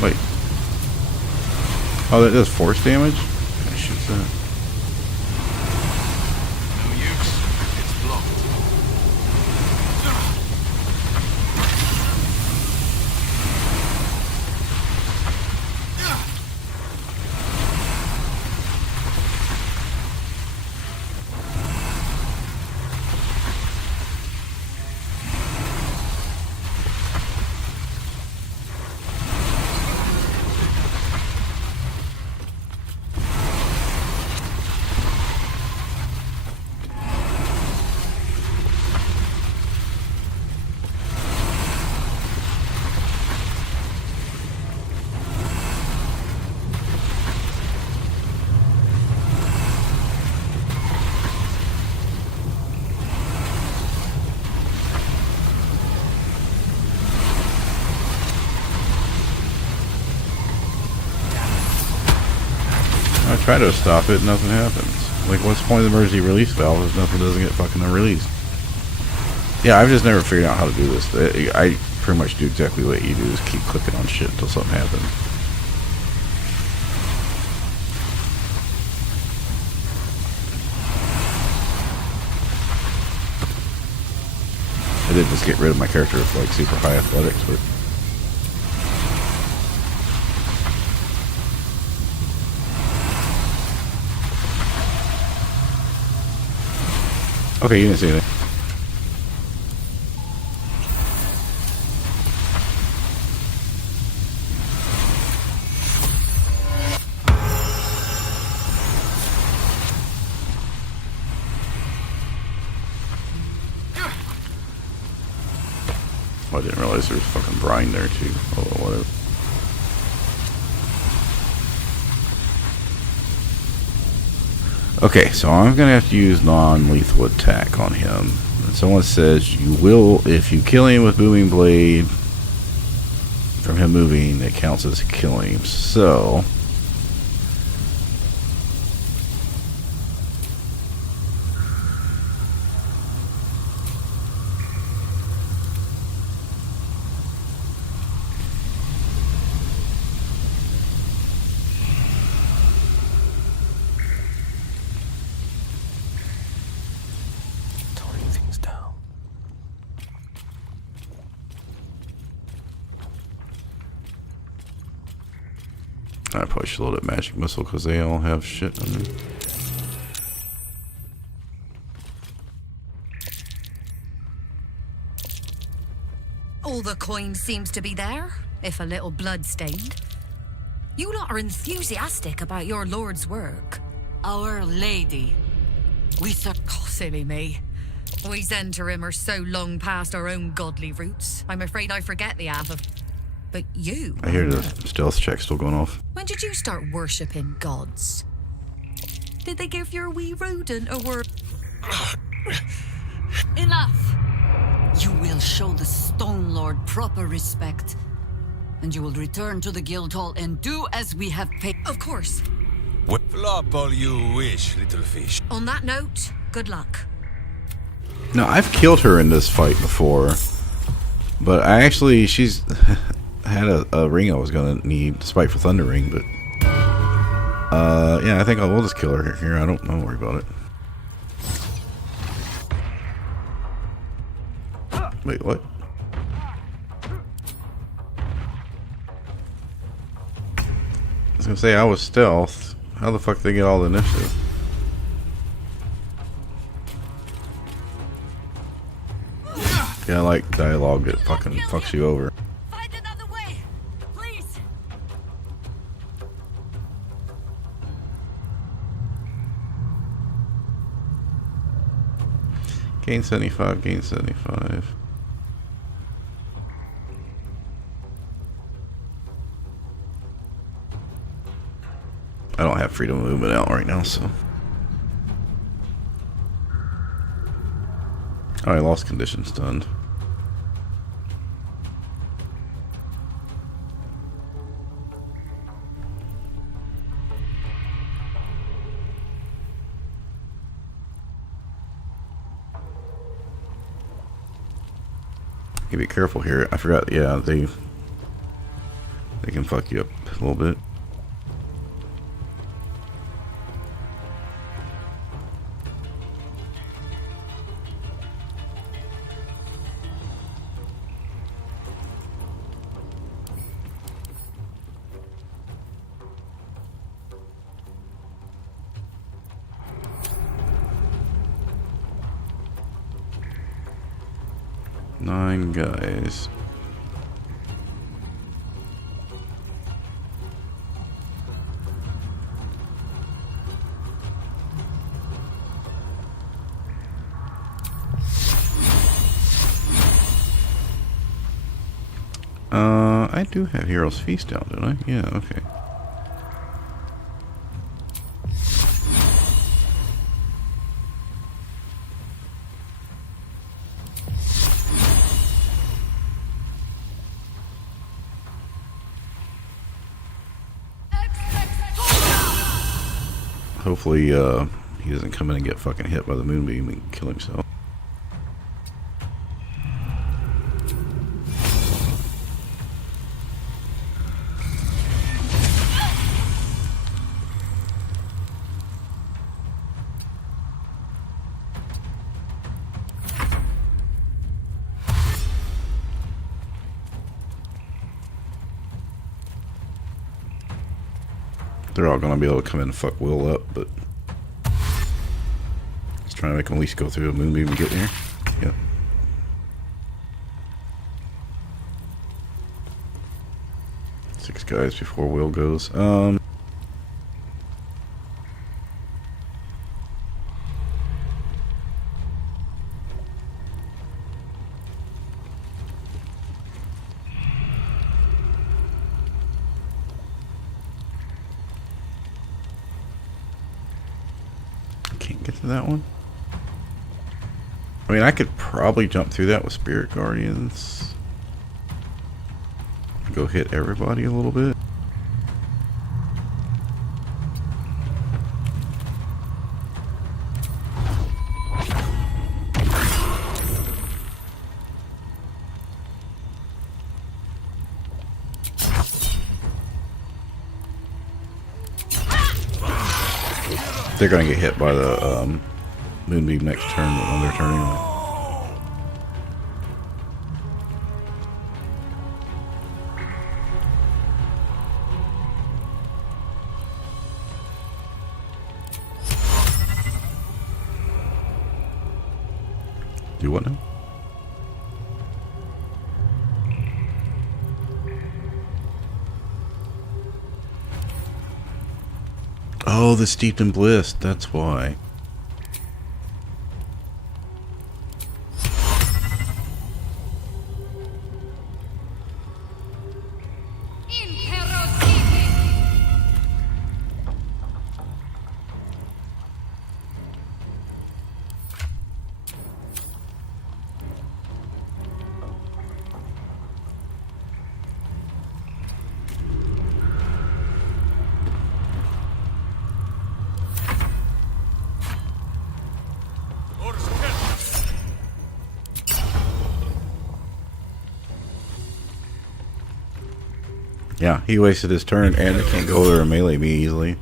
Wait. Oh, that does force damage? Can I shoot that? No use. It's blocked. I try to stop it, nothing happens. Like, what's the point of the emergency release valve if nothing doesn't get fucking released? Yeah, I've just never figured out how to do this. I pretty much do exactly what you do, is keep clicking on shit until something happens. I did just get rid of my character with like super high athletics, but okay, you didn't see anything. I didn't realize there was fucking brine there too. Oh, whatever. Okay, so I'm gonna have to use non-lethal attack on him. And someone says you will, if you kill him with booming blade from him moving, it counts as killing him. So I probably should load up magic missile because they all have shit on them. All the coin seems to be there, if a little blood-stained. You lot are enthusiastic about your lord's work. Our Lady. Oh, silly me. We Zentarim are so long past our own godly roots. I'm afraid I forget the half of... But you... I hear the stealth check still going off. When did you start worshipping gods? Did they give your wee rodent a word? Enough! You will show the Stone Lord proper respect. And you will return to the guild hall and do as we have paid. Of course. Flop all you wish, little fish. On that note, good luck. No, I've killed her in this fight before. But I actually, she's... had a ring I was gonna need, despite for Thunder Ring, but yeah, I think I will just kill her here. I don't worry about it. Wait, what? I was gonna say I was stealth. How the fuck did they get all the initiative? Yeah, I like dialogue that fucking fucks you over. Gain 75, gain 75. I don't have freedom of movement out right now, so. Oh, I lost condition stunned. You be careful here. I forgot. Yeah, they can fuck you up a little bit. Nine guys. I do have Hero's Feast down, don't I? Yeah, okay. Hopefully, he doesn't come in and get fucking hit by the moonbeam and kill himself. They're all gonna be able to come in and fuck Wyll up, but just trying to make him at least go through a moonbeam and get here. Yep. Six guys before Wyll goes. Can't get to that one. I mean, I could probably jump through that with Spirit Guardians. Go hit everybody a little bit. They're gonna get hit by the moonbeam next turn when they're turning on it. Do what now? Oh, the Steeped in Bliss, that's why. Yeah, he wasted his turn and it can't go there and melee me easily.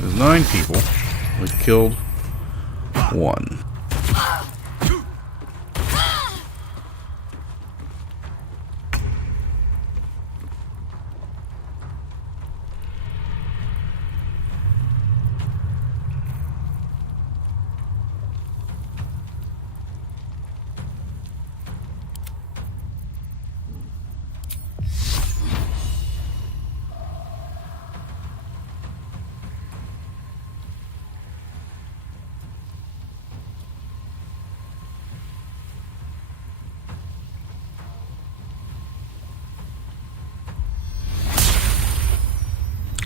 There's 9 people. We've killed 1.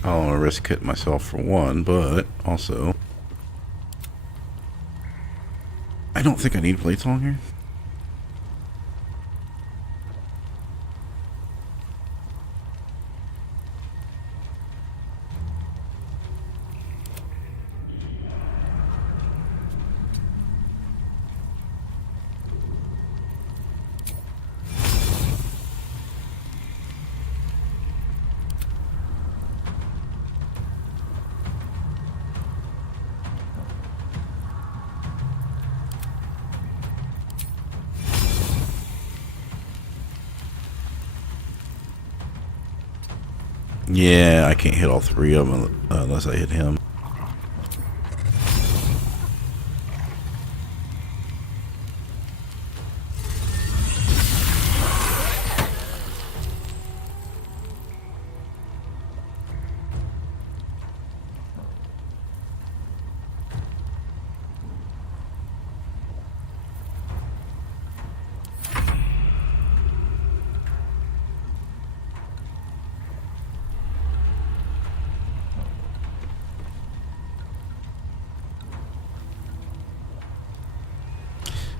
I don't want to risk hitting myself for one, but also I don't think I need plates on here. Yeah, I can't hit all three of them unless I hit him.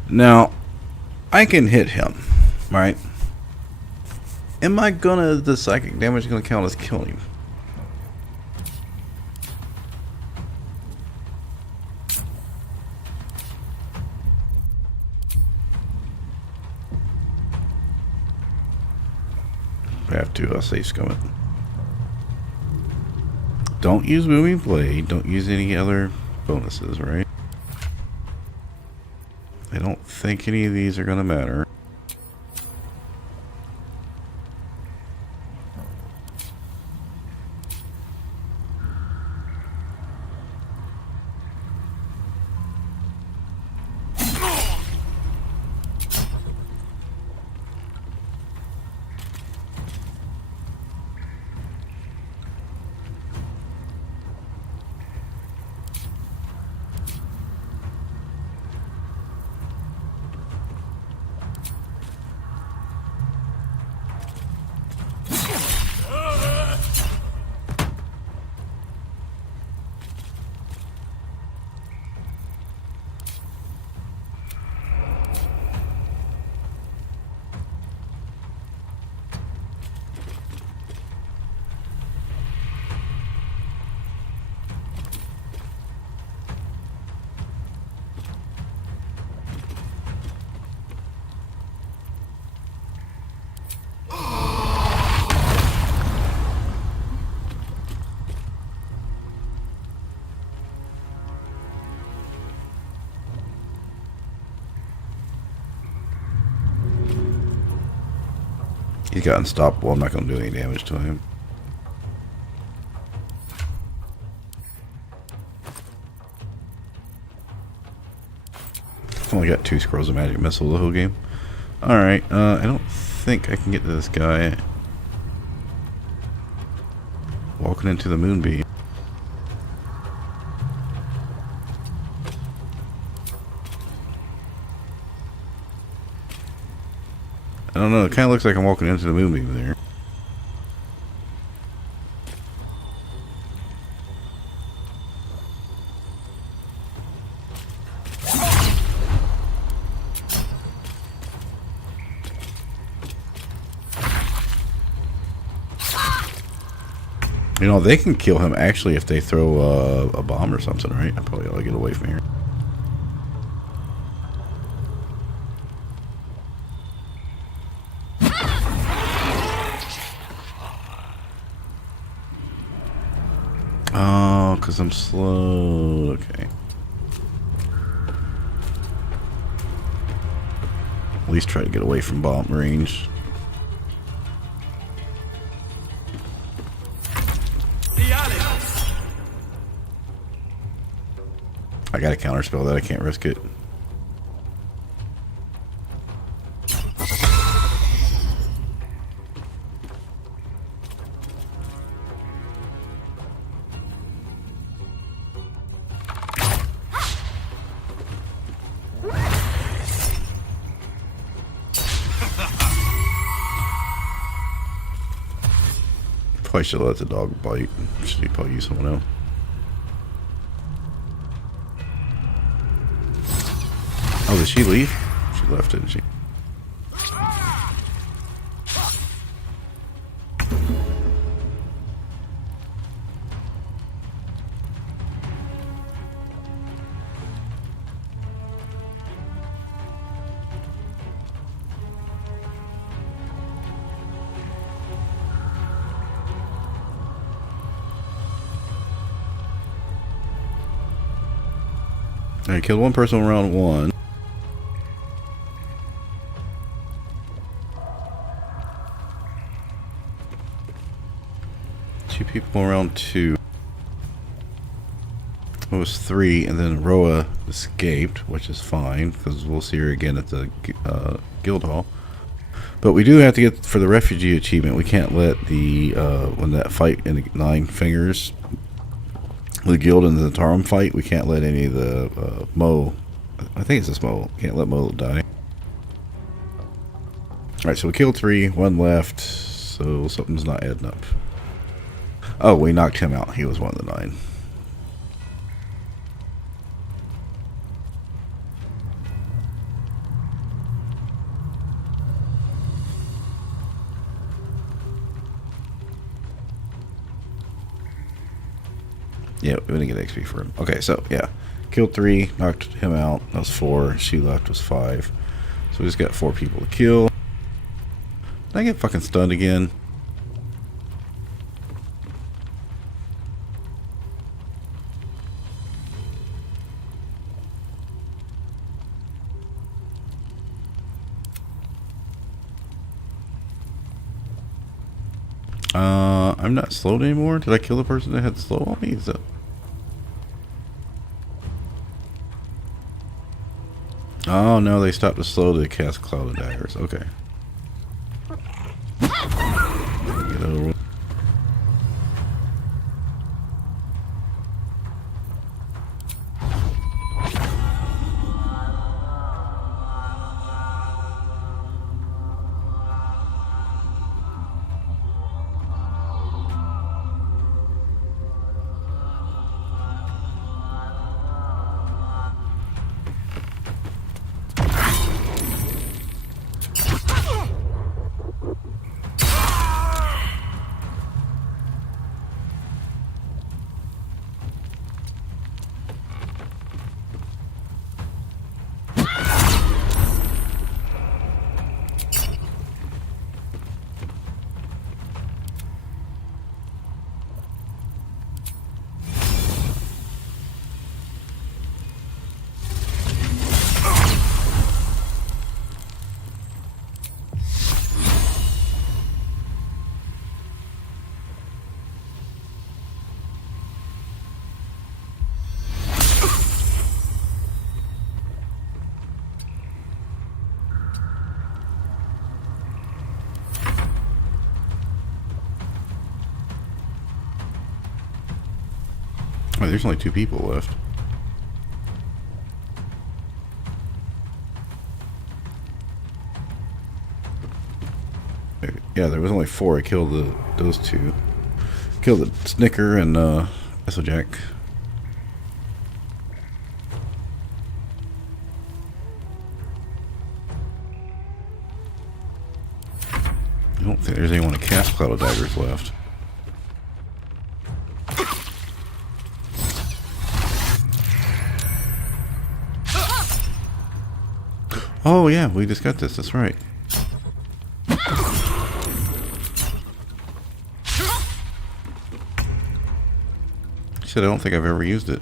Now, I can hit him, right? Am I gonna, the psychic damage gonna count as killing him? I have to, I'll safe scum it. Don't use moving blade, don't use any other bonuses, right? I don't think any of these are going to matter. He's got unstoppable. I'm not going to do any damage to him. I've only got 2 scrolls of magic missile the whole game. Alright, I don't think I can get to this guy walking into the moonbeam. I don't know, it kind of looks like I'm walking into the moonbeam there. You know, they can kill him actually if they throw a bomb or something, right? I probably ought to get away from here. Oh, because I'm slow. Okay. At least try to get away from bomb range. I gotta counterspell that. I can't risk it. Probably should let the dog bite. Should he probably use someone else? Oh, did she leave? She left, didn't she? I killed one person in round 1. Two people in round 2. It was 3, and then Roa escaped, which is fine because we'll see her again at the guild hall. But we do have to get for the refugee achievement. We can't let the when that fight in the 9 fingers. The guild and the Tarum fight, we can't let any of the Mo, I think it's this Mo, can't let Mo die. Alright, so we killed 3, 1 left, so something's not adding up. Oh, we knocked him out, he was one of the 9. Yeah, we didn't get XP for him. Okay, so, yeah. Killed 3, knocked him out. That was 4. She left was 5. So we just got 4 people to kill. Did I get fucking stunned again? I'm not slowed anymore. Did I kill the person that had slow on me? Is that... Oh no, they stopped the slow to cast Cloud of Daggers. Okay. Get over. Oh, there's only 2 people left. Yeah, there was only 4. I killed those 2. Killed the Snicker and Jack. I don't think there's anyone to cast Cloud of Daggers left. Oh yeah, we just got this, that's right. Shit, I don't think I've ever used it.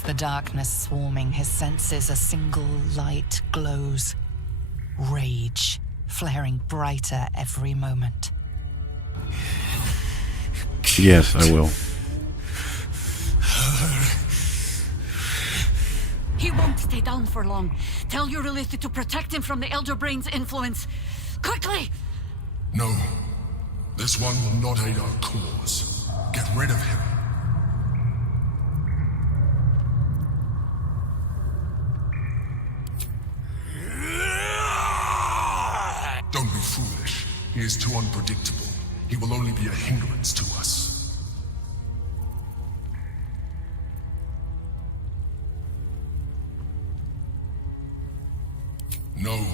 Across the darkness swarming his senses, a single light glows. Rage, flaring brighter every moment. Yes, I will. He won't stay down for long. Tell Eurylith to protect him from the Elder Brain's influence. Quickly! No. This one will not aid our cause. Get rid of him. Don't be foolish. He is too unpredictable. He will only be a hindrance to us. No,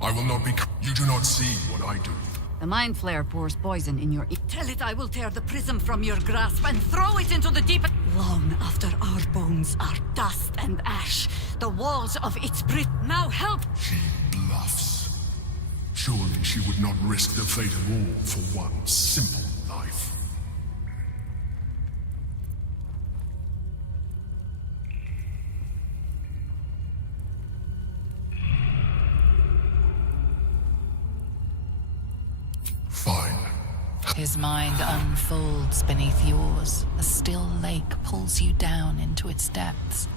I will not be. You do not see what I do. The Mind Flare pours poison in your ear. Tell it I will tear the prism from your grasp and throw it into the deep. Long after our bones are dust and ash, the walls of its now help! She bluffs. Surely she would not risk the fate of all for one simple life. Fine. His mind unfolds beneath yours. A still lake pulls you down into its depths.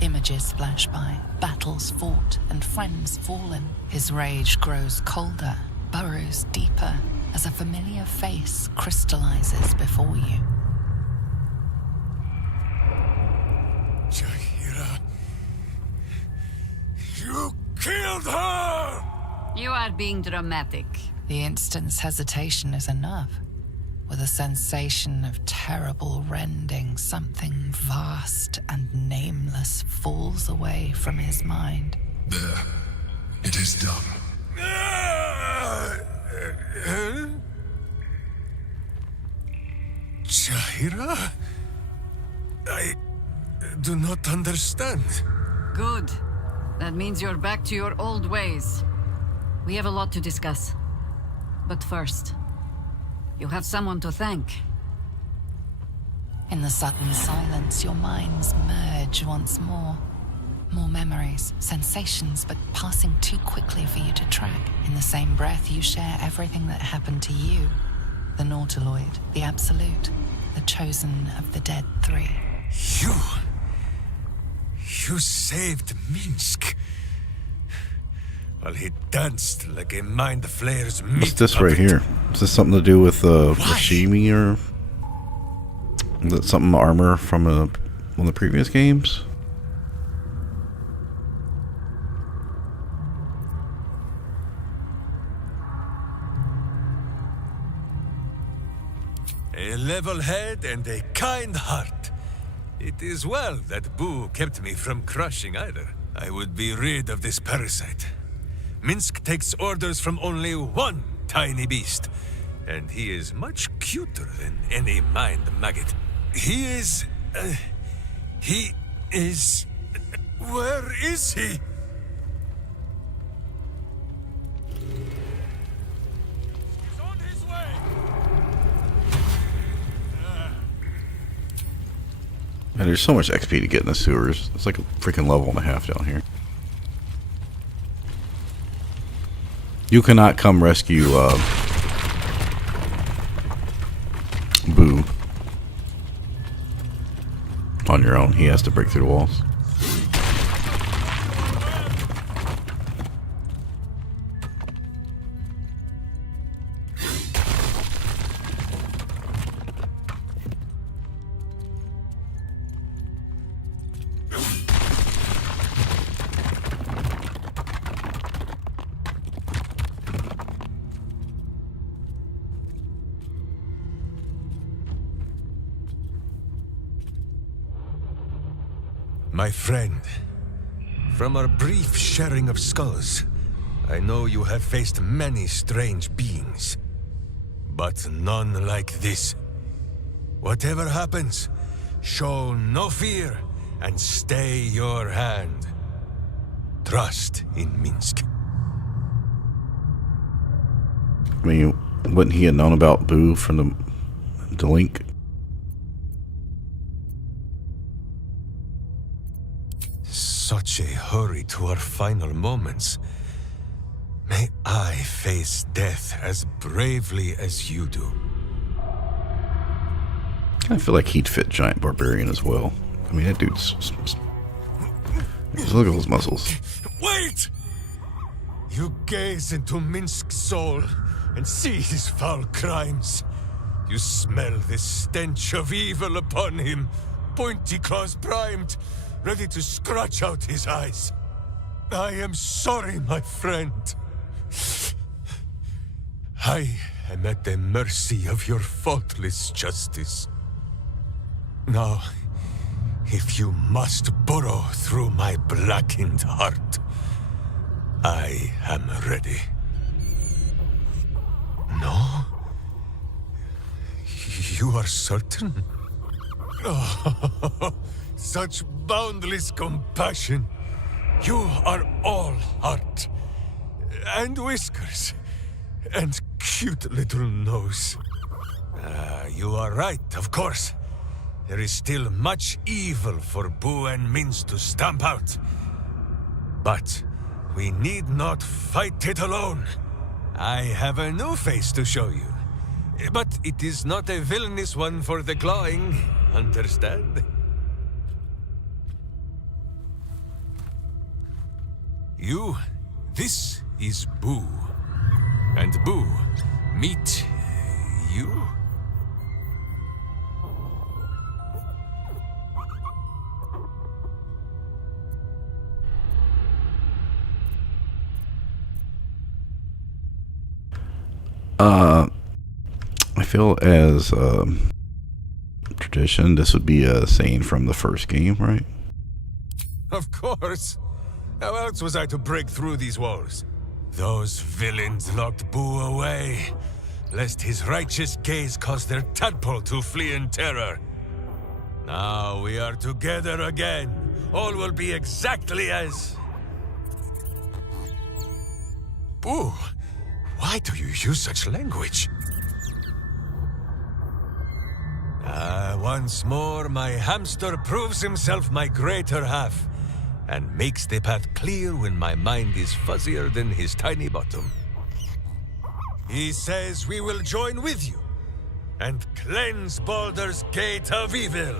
Images flash by, battles fought, and friends fallen. His rage grows colder, burrows deeper, as a familiar face crystallizes before you. Jaheira, you killed her! You are being dramatic. The instant's hesitation is enough. With a sensation of terrible rending, something vast and nameless falls away from his mind. There. It is done. Jaheira? I do not understand. Good. That means you're back to your old ways. We have a lot to discuss. But first, you have someone to thank. In the sudden silence, your minds merge once more. More memories, sensations, but passing too quickly for you to track. In the same breath, you share everything that happened to you. The Nautiloid, the Absolute, the chosen of the dead three. You saved Minsk. While he danced like a mind flayer's meat. What's this right here? Is this something to do with Rashimi, or is that something armor from one of the previous games? A level head and a kind heart. It is well that Boo kept me from crushing either. I would be rid of this parasite. Minsk takes orders from only one tiny beast, and he is much cuter than any mind maggot. He is... Where is he? He's on his way! Man, there's so much XP to get in the sewers. It's like a freaking level and a half down here. You cannot come rescue Boo on your own. He has to break through the walls. My friend, from our brief sharing of skulls, I know you have faced many strange beings, but none like this. Whatever happens, show no fear and stay your hand. Trust in Minsk. I mean, wouldn't he have known about Boo from the link? such a hurry to our final moments. May I face death as bravely as you do. I feel like he'd fit Giant Barbarian as well. I mean, that dude's... Just look at those muscles. Wait! You gaze into Minsk's soul and see his foul crimes. You smell the stench of evil upon him, pointy claws primed, ready to scratch out his eyes. I am sorry, my friend. I am at the mercy of your faultless justice. Now, if you must burrow through my blackened heart, I am ready. No? You are certain? Oh, such boundless compassion. You are all heart. And whiskers. And cute little nose. You are right, of course. There is still much evil for Boo and Mince to stamp out. But we need not fight it alone. I have a new face to show you. But it is not a villainous one for the clawing, understand? This is Boo. And Boo, meet you? I feel as tradition, this would be a saying from the first game, right? Of course. How else was I to break through these walls? Those villains locked Boo away, lest his righteous gaze cause their tadpole to flee in terror. Now we are together again. All will be exactly as... Boo, why do you use such language? Once more, my hamster proves himself my greater half, and makes the path clear when my mind is fuzzier than his tiny bottom. He says we will join with you, and cleanse Baldur's gate of evil.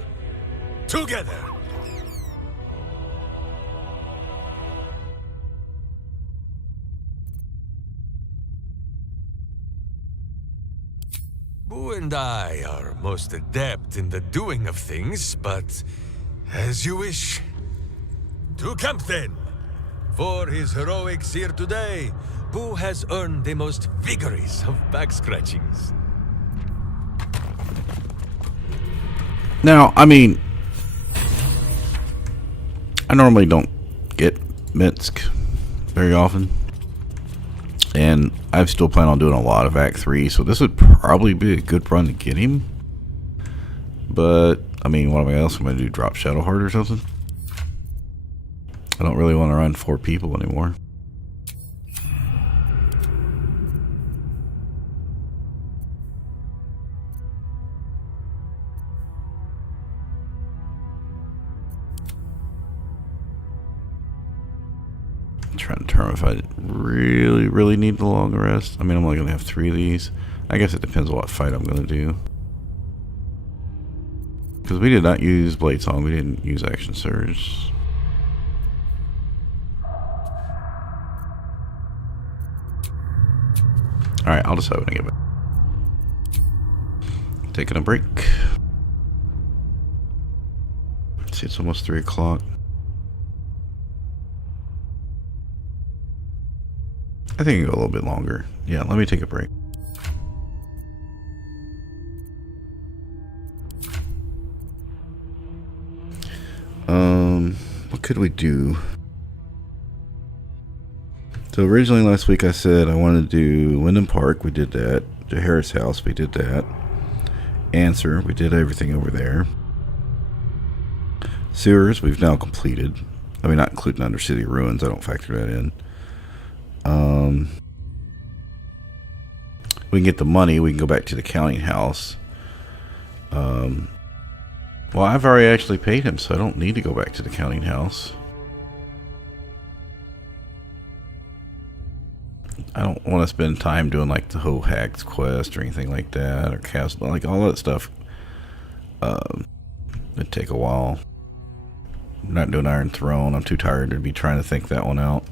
Together! Boo and I are most adept in the doing of things, but as you wish. To camp then! For his heroics here today, Boo has earned the most vigorous of back scratchings. Now, I mean, I normally don't get Minsk very often, and I still plan on doing a lot of Act 3, so this would probably be a good run to get him. But, I mean, what am I else going to do? Drop Shadowheart or something? I don't really want to run 4 people anymore. I'm trying to determine if I really need the long rest. I mean, I'm only going to have 3 of these. I guess it depends on what fight I'm going to do. Because we did not use Blade Song. We didn't use Action Surge. Alright, I'll decide when I get back. Taking a break. Let's see, it's almost 3 o'clock. I think it'll go a little bit longer. Yeah, let me take a break. What could we do? So originally last week I said I wanted to do Wyndham Park. We did that. Jaehaerys house. We did that. Answer. We did everything over there. Sewers. We've now completed. I mean, not including Undercity Ruins. I don't factor that in. We can get the money. We can go back to the counting house. Well, I've already actually paid him, so I don't need to go back to the counting house. I don't want to spend time doing like the Hohag's quest or anything like that, or Castle, like all that stuff. It'd take a while. I'm not doing Iron Throne. I'm too tired to be trying to think that one out.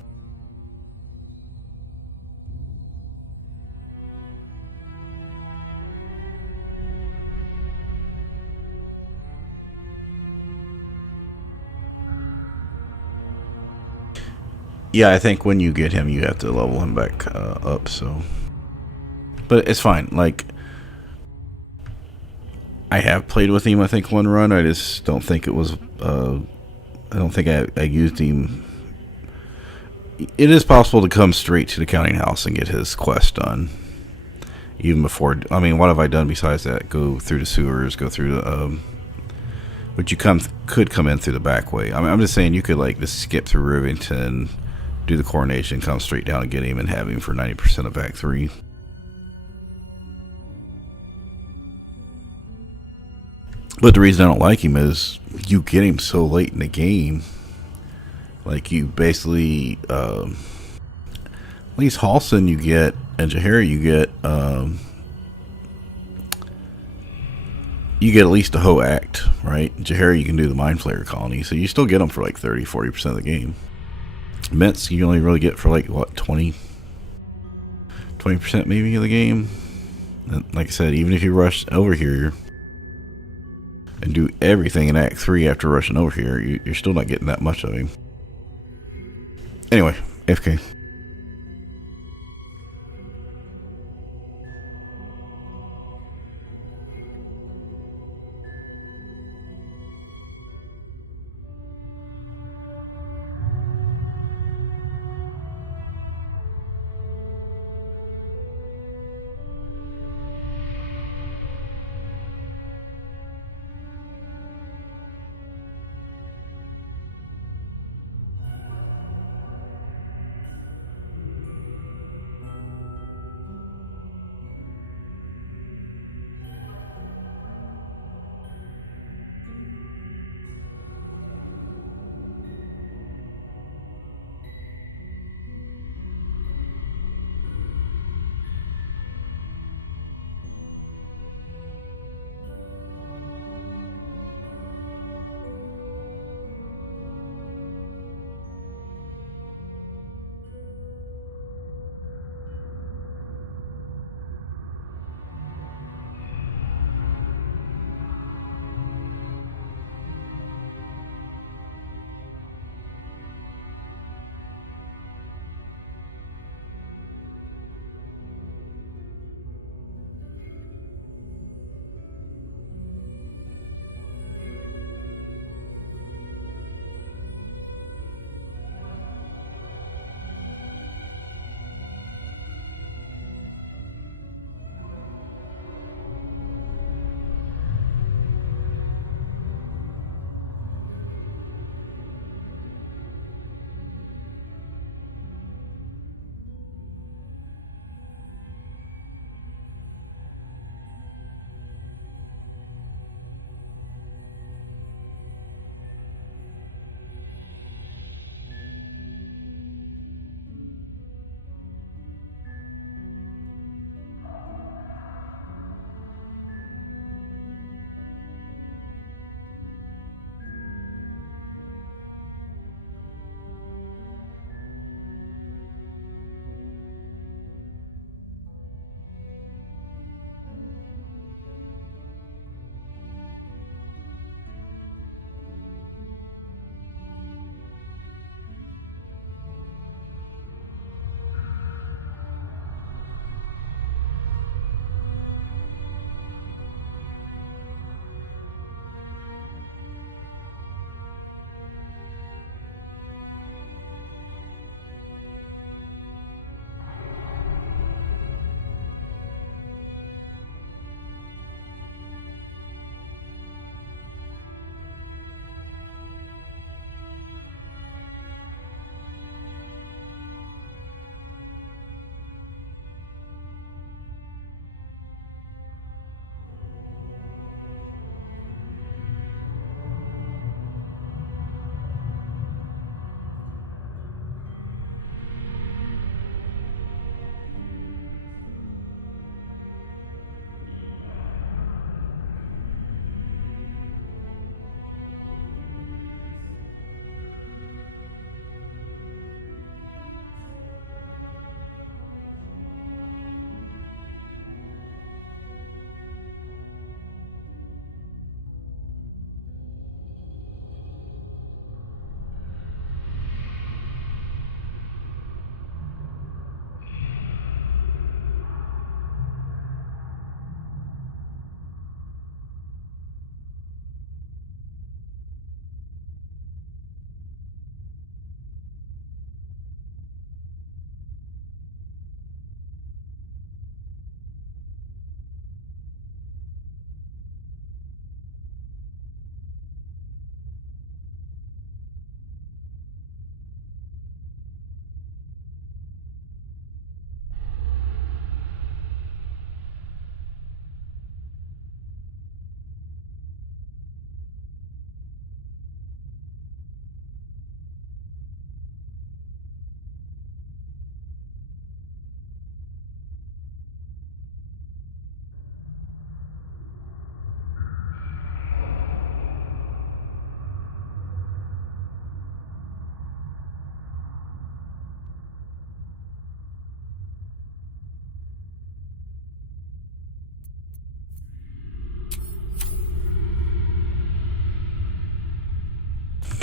Yeah, I think when you get him, you have to level him back up, so. But it's fine. Like, I have played with him, I think, one run. I just don't think it was, I don't think I used him. It is possible to come straight to the counting house and get his quest done. Even before, I mean, what have I done besides that? Go through the sewers, go through the, but you could come in through the back way. I mean, I'm just saying you could, like, just skip through Rivington, do the coronation, come straight down and get him and have him for 90% of Act 3. But the reason I don't like him is you get him so late in the game. Like, you basically, at least Halsin you get, and Jaehaera you get at least a whole act, right? Jaehaera you can do the Mind Flayer colony, so you still get them for like 30-40% of the game. Mints you only really get for like, what, 20% maybe of the game. And like I said, even if you rush over here and do everything in Act 3 after rushing over here, you're still not getting that much of him. Anyway, FK.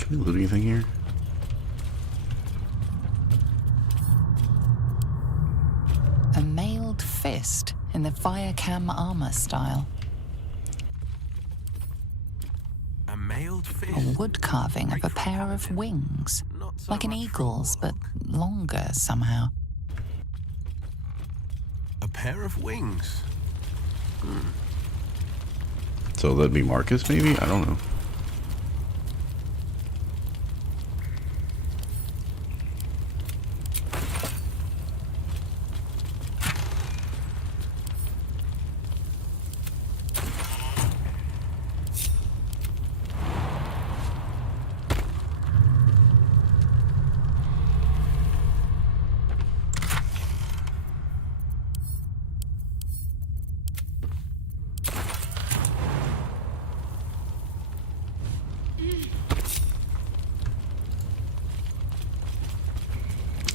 Can we loot anything here? A mailed fist in the Firecam armor style. A mailed A fist? wood carving of a pair of wings. Not so Like an much eagle's, for but longer somehow. a pair of wings. So that'd be Marcus, maybe? I don't know.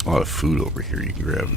A lot of food over here you can grab.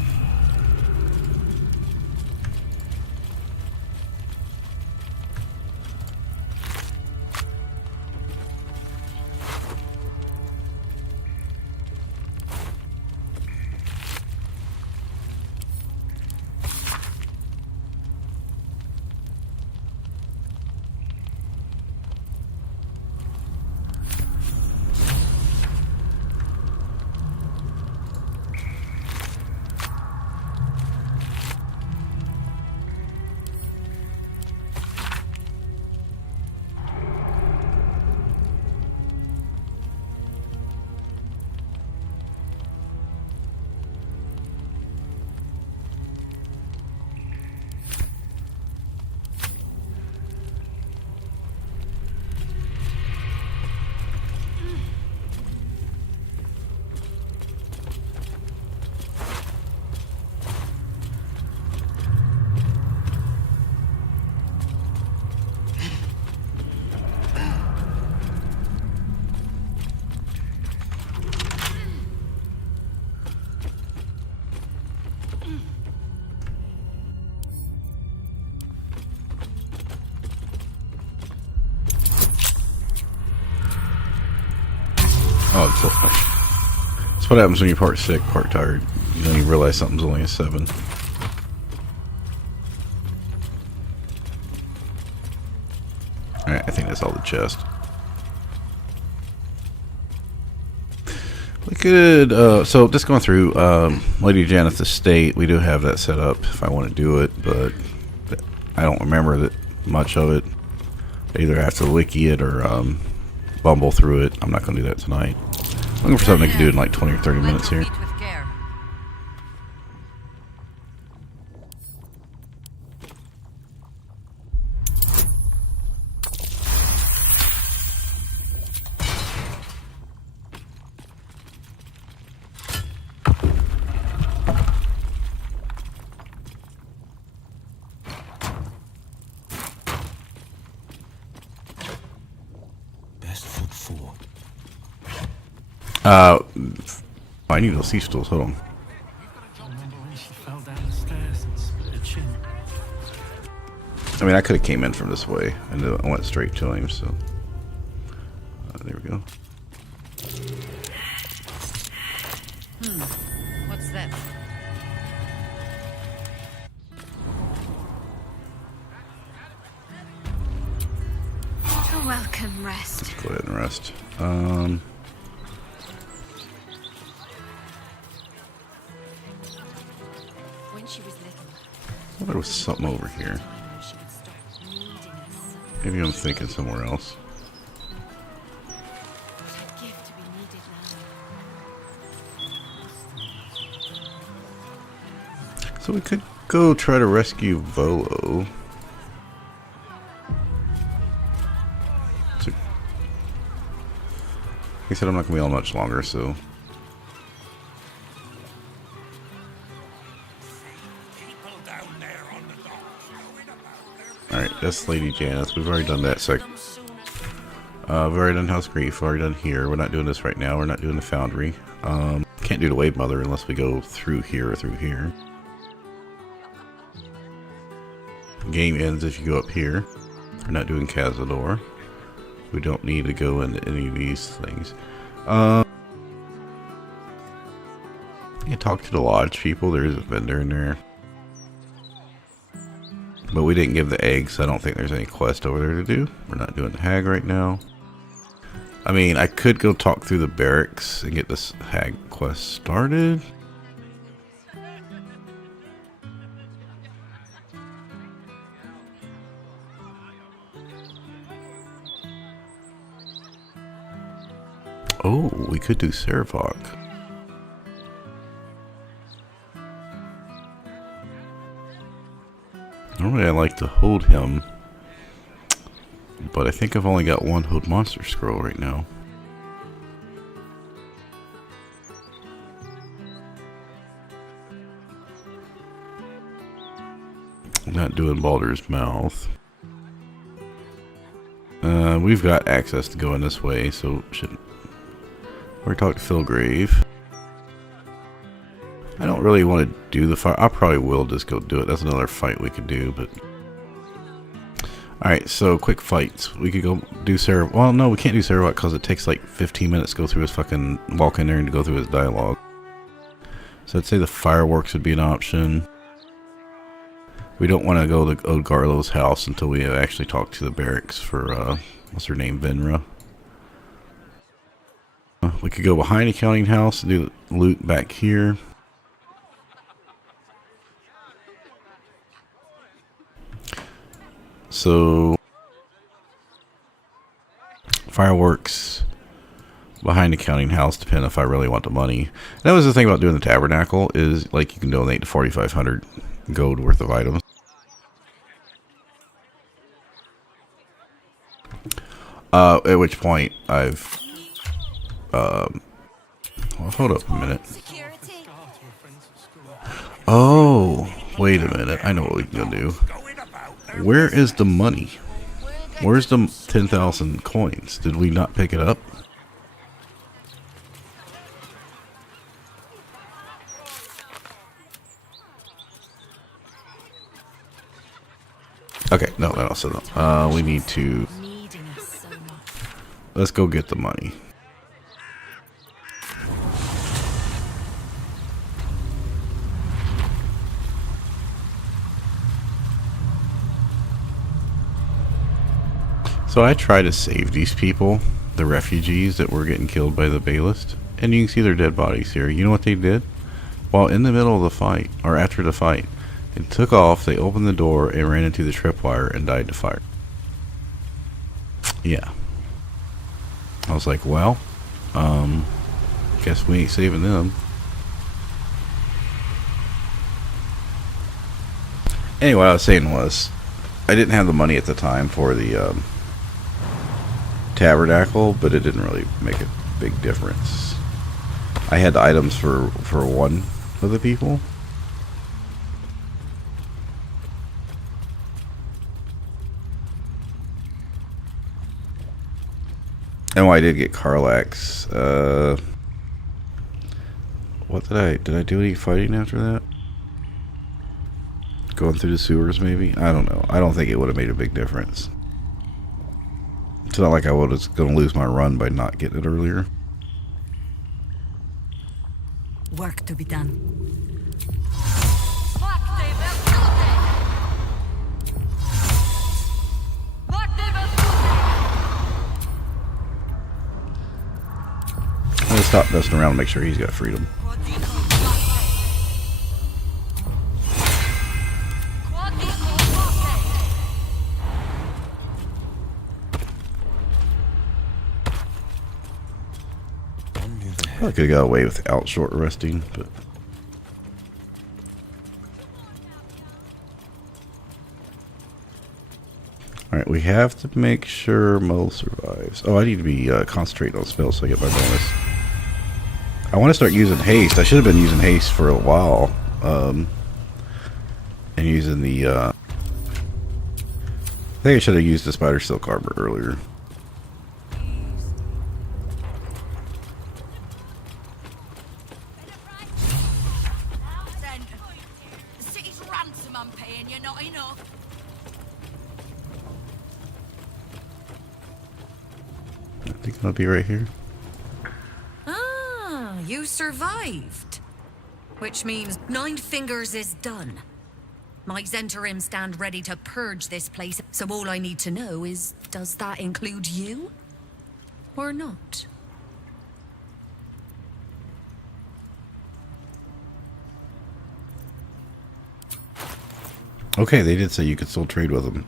Oh, that's what happens when you're part sick, part tired. You don't even realize something's only a 7. Alright, I think that's all the chest. We could, so just going through Lady Janeth's estate, we do have that set up if I want to do it, but I don't remember that much of it. I either have to wiki it or bumble through it. I'm not going to do that tonight. I'm looking for something I can do in like 20 or 30 minutes here. I need those sea stools. Hold on. I mean, I could have came in from this way, and I went straight to him. So there we go. What's that? A welcome rest. Let's go ahead and rest. There was something over here. Maybe I'm thinking somewhere else. So we could go try to rescue Volo. So, he said I'm not going to be on much longer, so... Alright, that's Lady Janeth. We've already done that sec. We've already done House Grief. We've already done here. We're not doing this right now. We're not doing the Foundry. Can't do the Wave Mother unless we go through here or through here. Game ends if you go up here. We're not doing Cazador. We don't need to go into any of these things. You talk to the lodge people. There is a vendor in there. But we didn't give the eggs, so I don't think there's any quest over there to do. We're not doing the hag right now. I mean, I could go talk through the barracks and get this hag quest started. Oh, we could do Servok. Normally I like to hold him, but I think I've only got one hold monster scroll right now. I'm not doing Baldur's Mouth. We've got access to go in this way, so shouldn't. We're talking to Philgrave. I don't really want to do the fight. I probably will just go do it. That's another fight we could do, but... Alright, so quick fights. We could go do Sarah... Well, no, we can't do Sarah because it takes like 15 minutes to go through his fucking... Walk in there and to go through his dialogue. So I'd say the fireworks would be an option. We don't want to go to Odgarlo's house until we have actually talked to the barracks for, what's her name, Venra. We could go behind the counting house and do loot back here. So, fireworks behind the counting house, depending if I really want the money. That was the thing about doing the tabernacle, is like you can donate to 4,500 gold worth of items. At which point I've well, hold up a minute. Oh, wait a minute. I know what we can do. Where is the money? Where's the 10,000 coins? Did we not pick it up? Okay, no. So no. We need to... Let's go get the money. So I try to save these people, the refugees that were getting killed by the Balist, and you can see their dead bodies here. You know what they did? While in the middle of the fight, or after the fight, they took off, they opened the door, and ran into the tripwire and died to fire. Yeah. I was like, well, guess we ain't saving them. Anyway, what I was saying was, I didn't have the money at the time for the, tabernacle, but it didn't really make a big difference. I had the items for one of the people. And I did get Karlach's, what did I do any fighting after that? Going through the sewers maybe? I don't know. I don't think it would have made a big difference. It's not like I was going to lose my run by not getting it earlier. Work to be done. I'm going to stop messing around and make sure he's got freedom. I could have got away without short resting, but... Alright, we have to make sure Mo survives. Oh, I need to be concentrating on spells so I get my bonus. I want to start using haste. I should have been using haste for a while. And using the... I think I should have used the spider silk armor earlier. think I'll be right here. Ah, you survived. Which means 9 Fingers is done. My Zentarim stand ready to purge this place, so all I need to know is, does that include you? Or not? Okay, they did say you could still trade with them.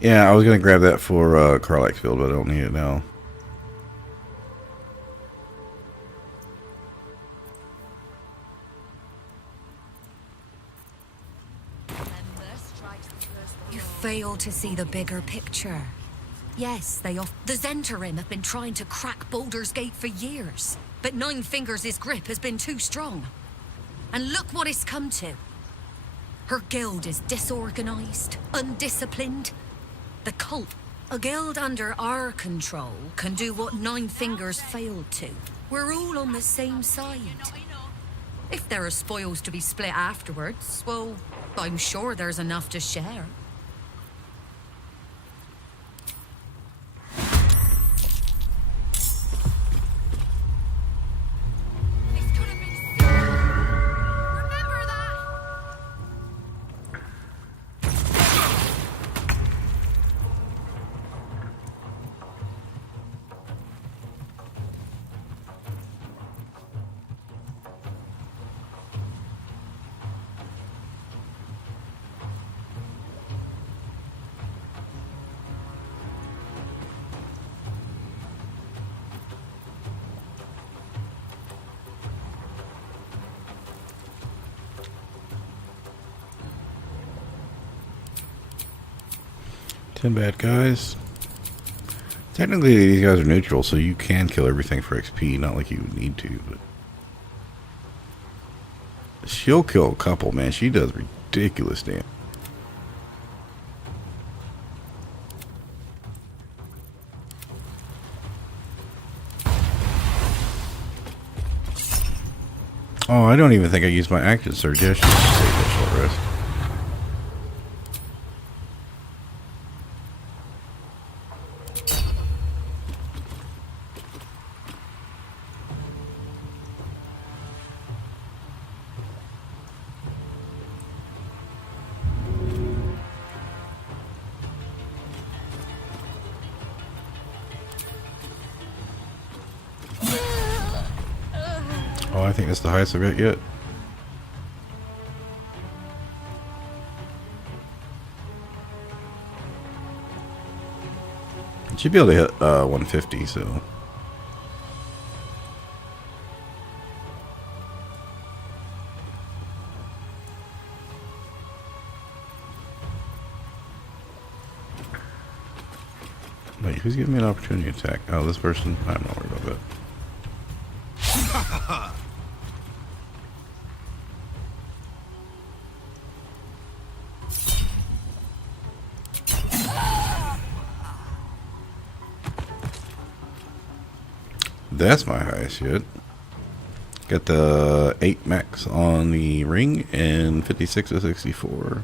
Yeah, I was going to grab that for Karlach's field, but I don't need it now. You fail to see the bigger picture. Yes, the Zentarim have been trying to crack Baldur's Gate for years, but 9 Fingers' grip has been too strong. And look what it's come to. Her guild is disorganized, undisciplined. The cult, a guild under our control, can do what 9 Fingers failed to. We're all on the same side. If there are spoils to be split afterwards, well, I'm sure there's enough to share. Bad guys. Technically, these guys are neutral, so you can kill everything for XP. Not like you would need to, but she'll kill a couple. Man, she does ridiculous damage. Oh, I don't even think I used my action surge. Yeah, I should save that short rest. Oh, I think that's the highest I've got yet. Should be able to hit 150, so. Wait, who's giving me an opportunity attack? Oh, this person? I'm not worried about that. That's my highest yet. Got the 8 max on the ring and 56 to 64.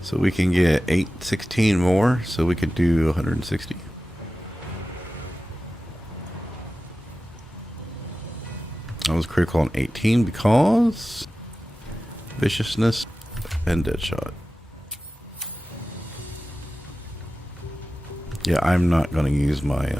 So we can get 16 more, so we could do 160. I was critical on 18 because viciousness and deadshot. Yeah, I'm not going to use my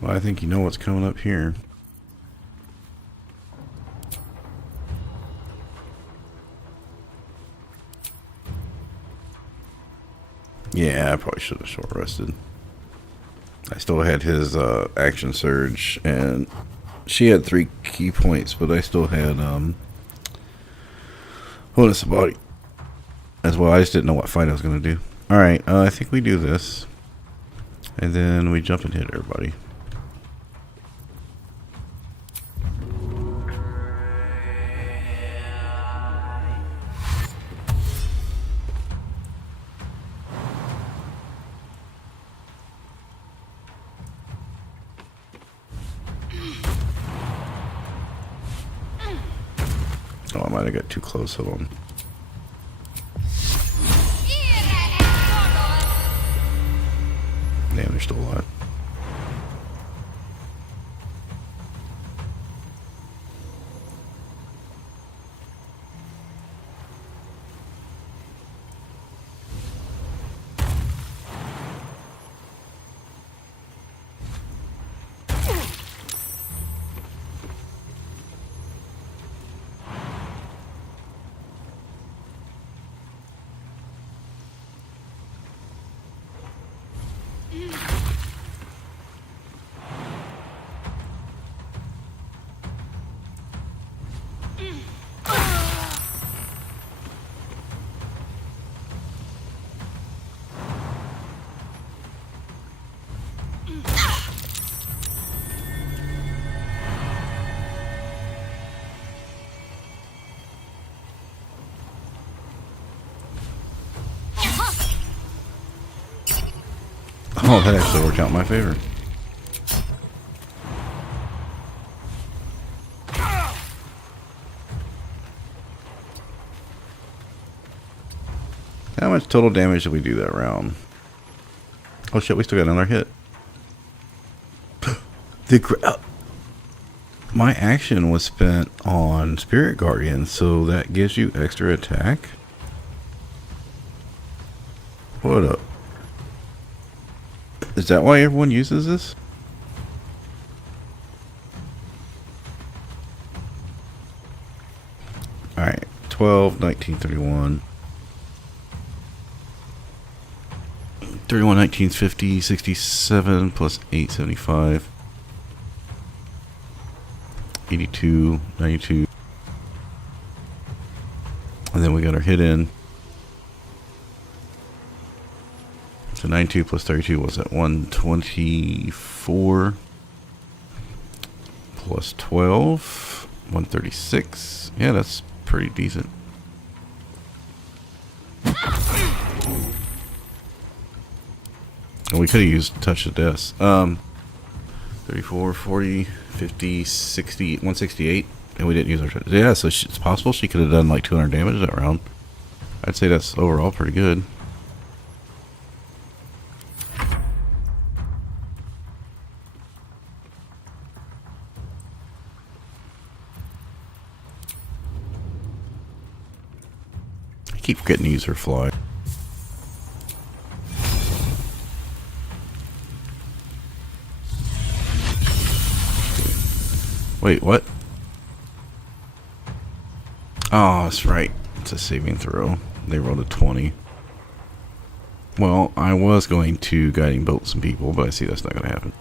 well, I think you know what's coming up here. Yeah, I probably should have short rested. I still had his action surge, and she had 3 key points, but I still had bonus of body as well. I just didn't know what fight I was going to do. Alright, I think we do this. And then we jump and hit everybody. Oh, I might have got too close to them. Damn, they're still alive. Oh, that actually worked out in my favor. How much total damage did we do that round? Oh shit, we still got another hit. My action was spent on Spirit Guardian, so that gives you extra attack? What up? Is that why everyone uses this? Alright, 12, 19, 31. 31, 19, 50, 67 plus 8, 75. 82, 92. And then we got our hit in. So 92 plus 32 was at 124 plus 12, 136. Yeah, that's pretty decent. And we could have used Touch of Death. 34, 40, 50, 60, 168. And we didn't use our touch. Yeah, so it's possible she could have done like 200 damage that round. I'd say that's overall pretty good. I keep forgetting to use her fly. Wait, what? Oh, that's right. It's a saving throw. They rolled a 20. Well, I was going to guiding bolt some people, but I see that's not going to happen.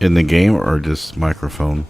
In the game or just microphone?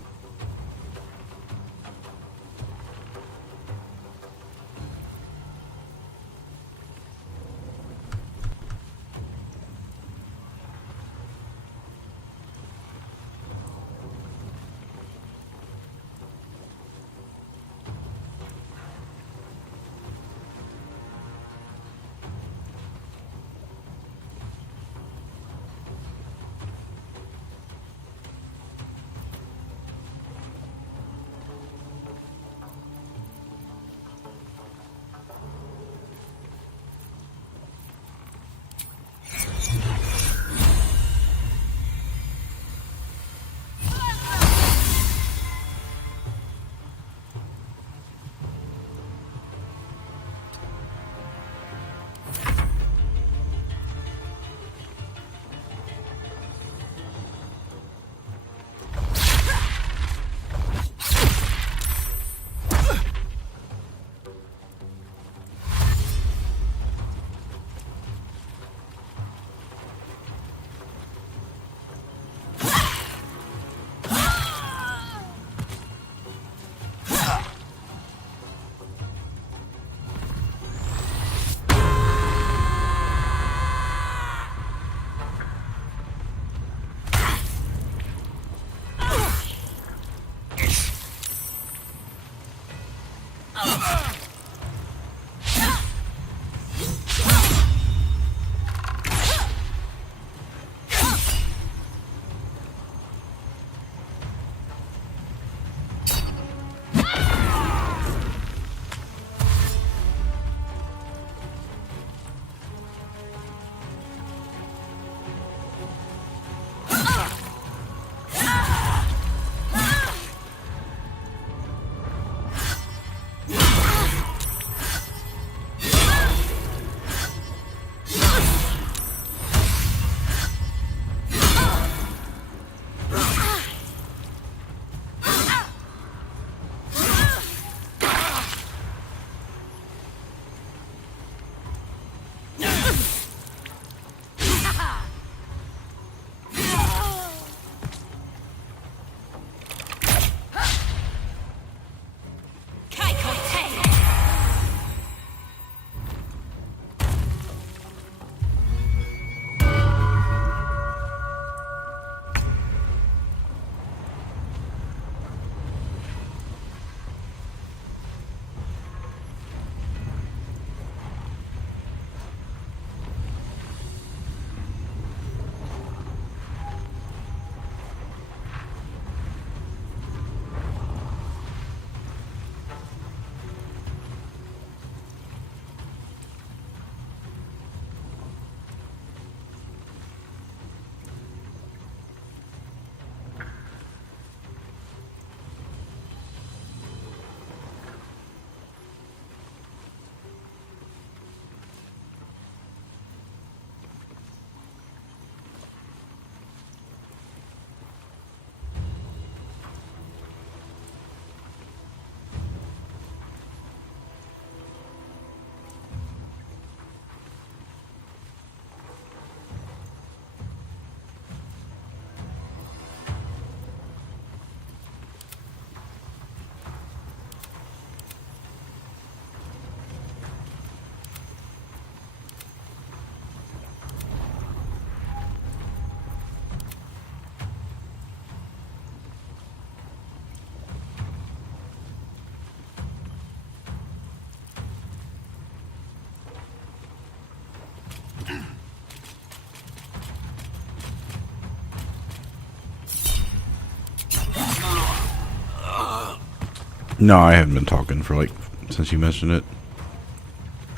No, I haven't been talking for like since you mentioned it.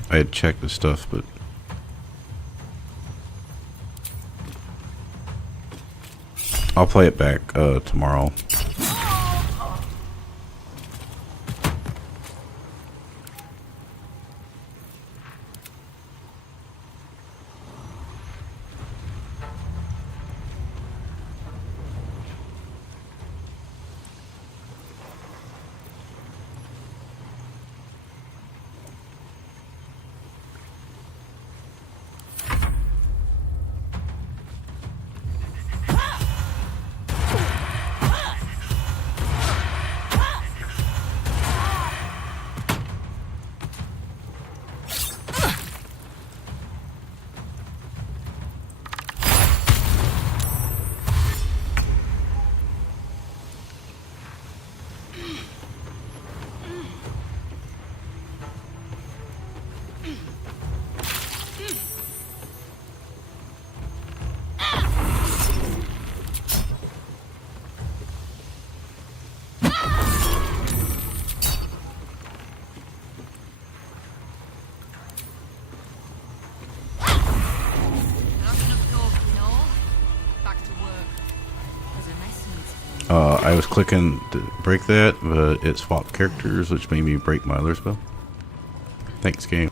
I had checked the stuff, but I'll play it back tomorrow. I was clicking to break that, but it swapped characters, which made me break my other spell. Thanks, game.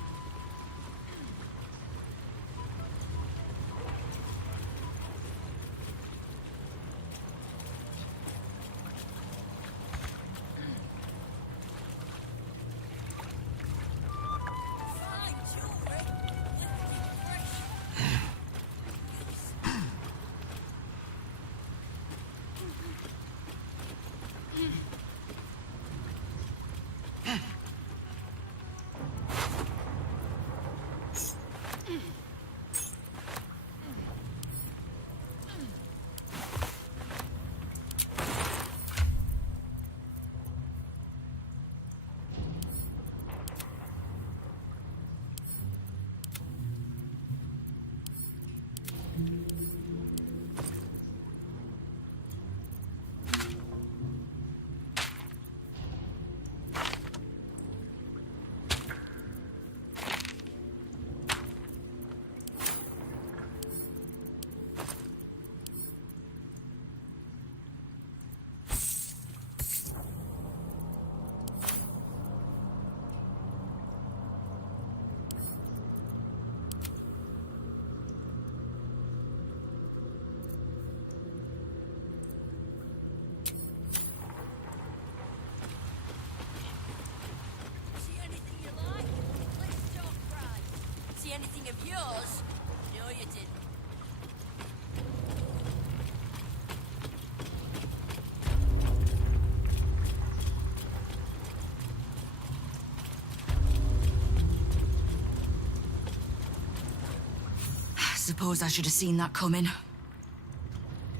Suppose I should have seen that coming.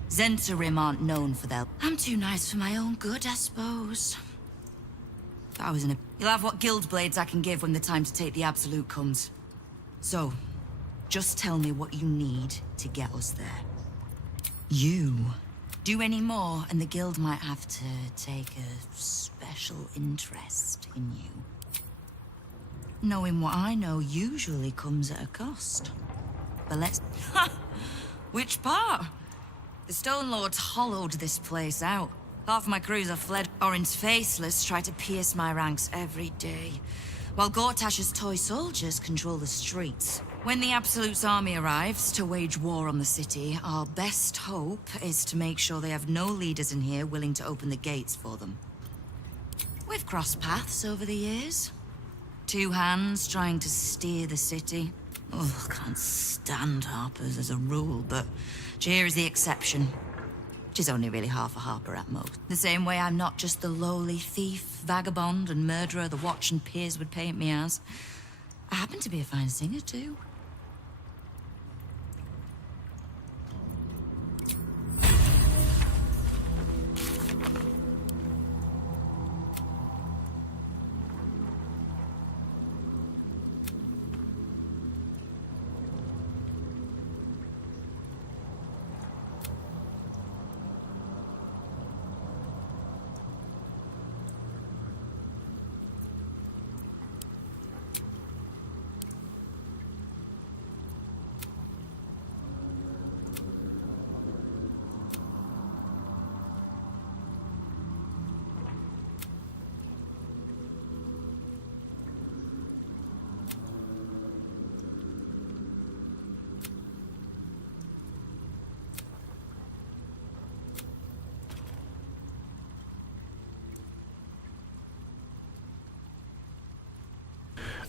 Zentarim aren't known for their... I'm too nice for my own good, I suppose. If I was in a... You'll have what guild blades I can give when the time to take the Absolute comes. So, just tell me what you need to get us there. You do any more, and the guild might have to take a special interest in you. Knowing what I know usually comes at a cost. But let's... Which part? The Stone Lords hollowed this place out. Half my crews have fled. Orin's faceless try to pierce my ranks every day, while Gortash's toy soldiers control the streets. When the Absolute's army arrives to wage war on the city, our best hope is to make sure they have no leaders in here willing to open the gates for them. We've crossed paths over the years. Two hands trying to steer the city. Oh, I can't stand Harpers as a rule, but Jair is the exception. She's only really half a Harper at most. The same way I'm not just the lowly thief, vagabond, and murderer the Watch and Peers would paint me as. I happen to be a fine singer, too.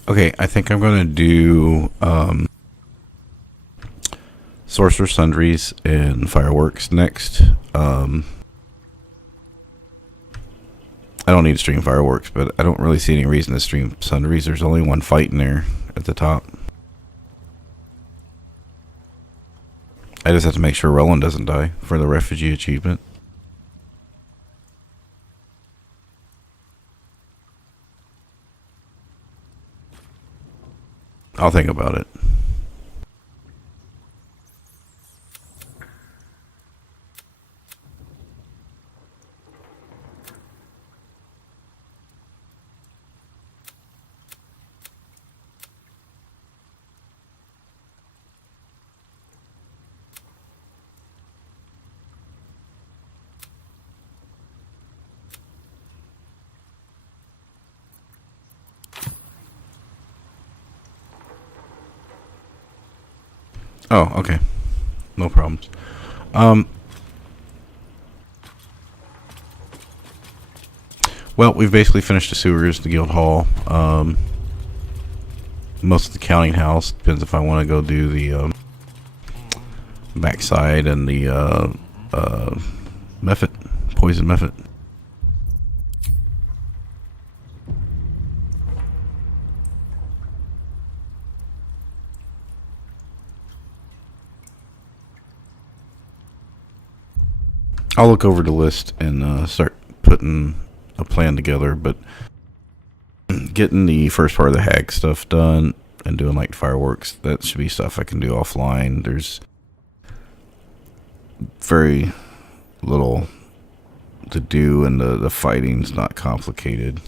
Okay, I think I'm going to do Sorcerer Sundries and Fireworks next. I don't need to stream Fireworks, but I don't really see any reason to stream Sundries. There's only one fight in there at the top. I just have to make sure Roland doesn't die for the refugee achievement. I'll think about it. Oh, okay. No problems. Well, we've basically finished the sewers, the guild hall, most of the counting house. Depends if I want to go do the backside and the method, poison method. I'll look over the list and start putting a plan together, but getting the first part of the hag stuff done and doing like fireworks, that should be stuff I can do offline. There's very little to do, and the fighting's not complicated.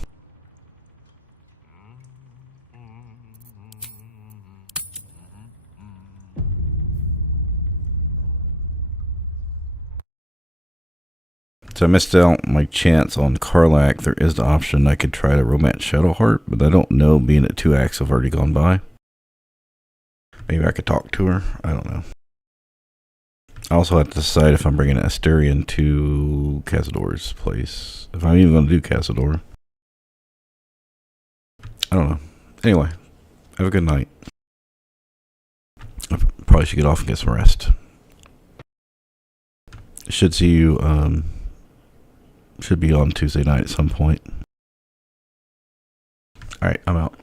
So I missed out my chance on Karlach. There is the option I could try to romance Shadowheart, but I don't know, being at 2 acts have already gone by. Maybe I could talk to her. I don't know. I also have to decide if I'm bringing Asterion to Cazador's place. If I'm even going to do Cazador. I don't know. Anyway, have a good night. I probably should get off and get some rest. Should see you, should be on Tuesday night at some point. Alright, I'm out.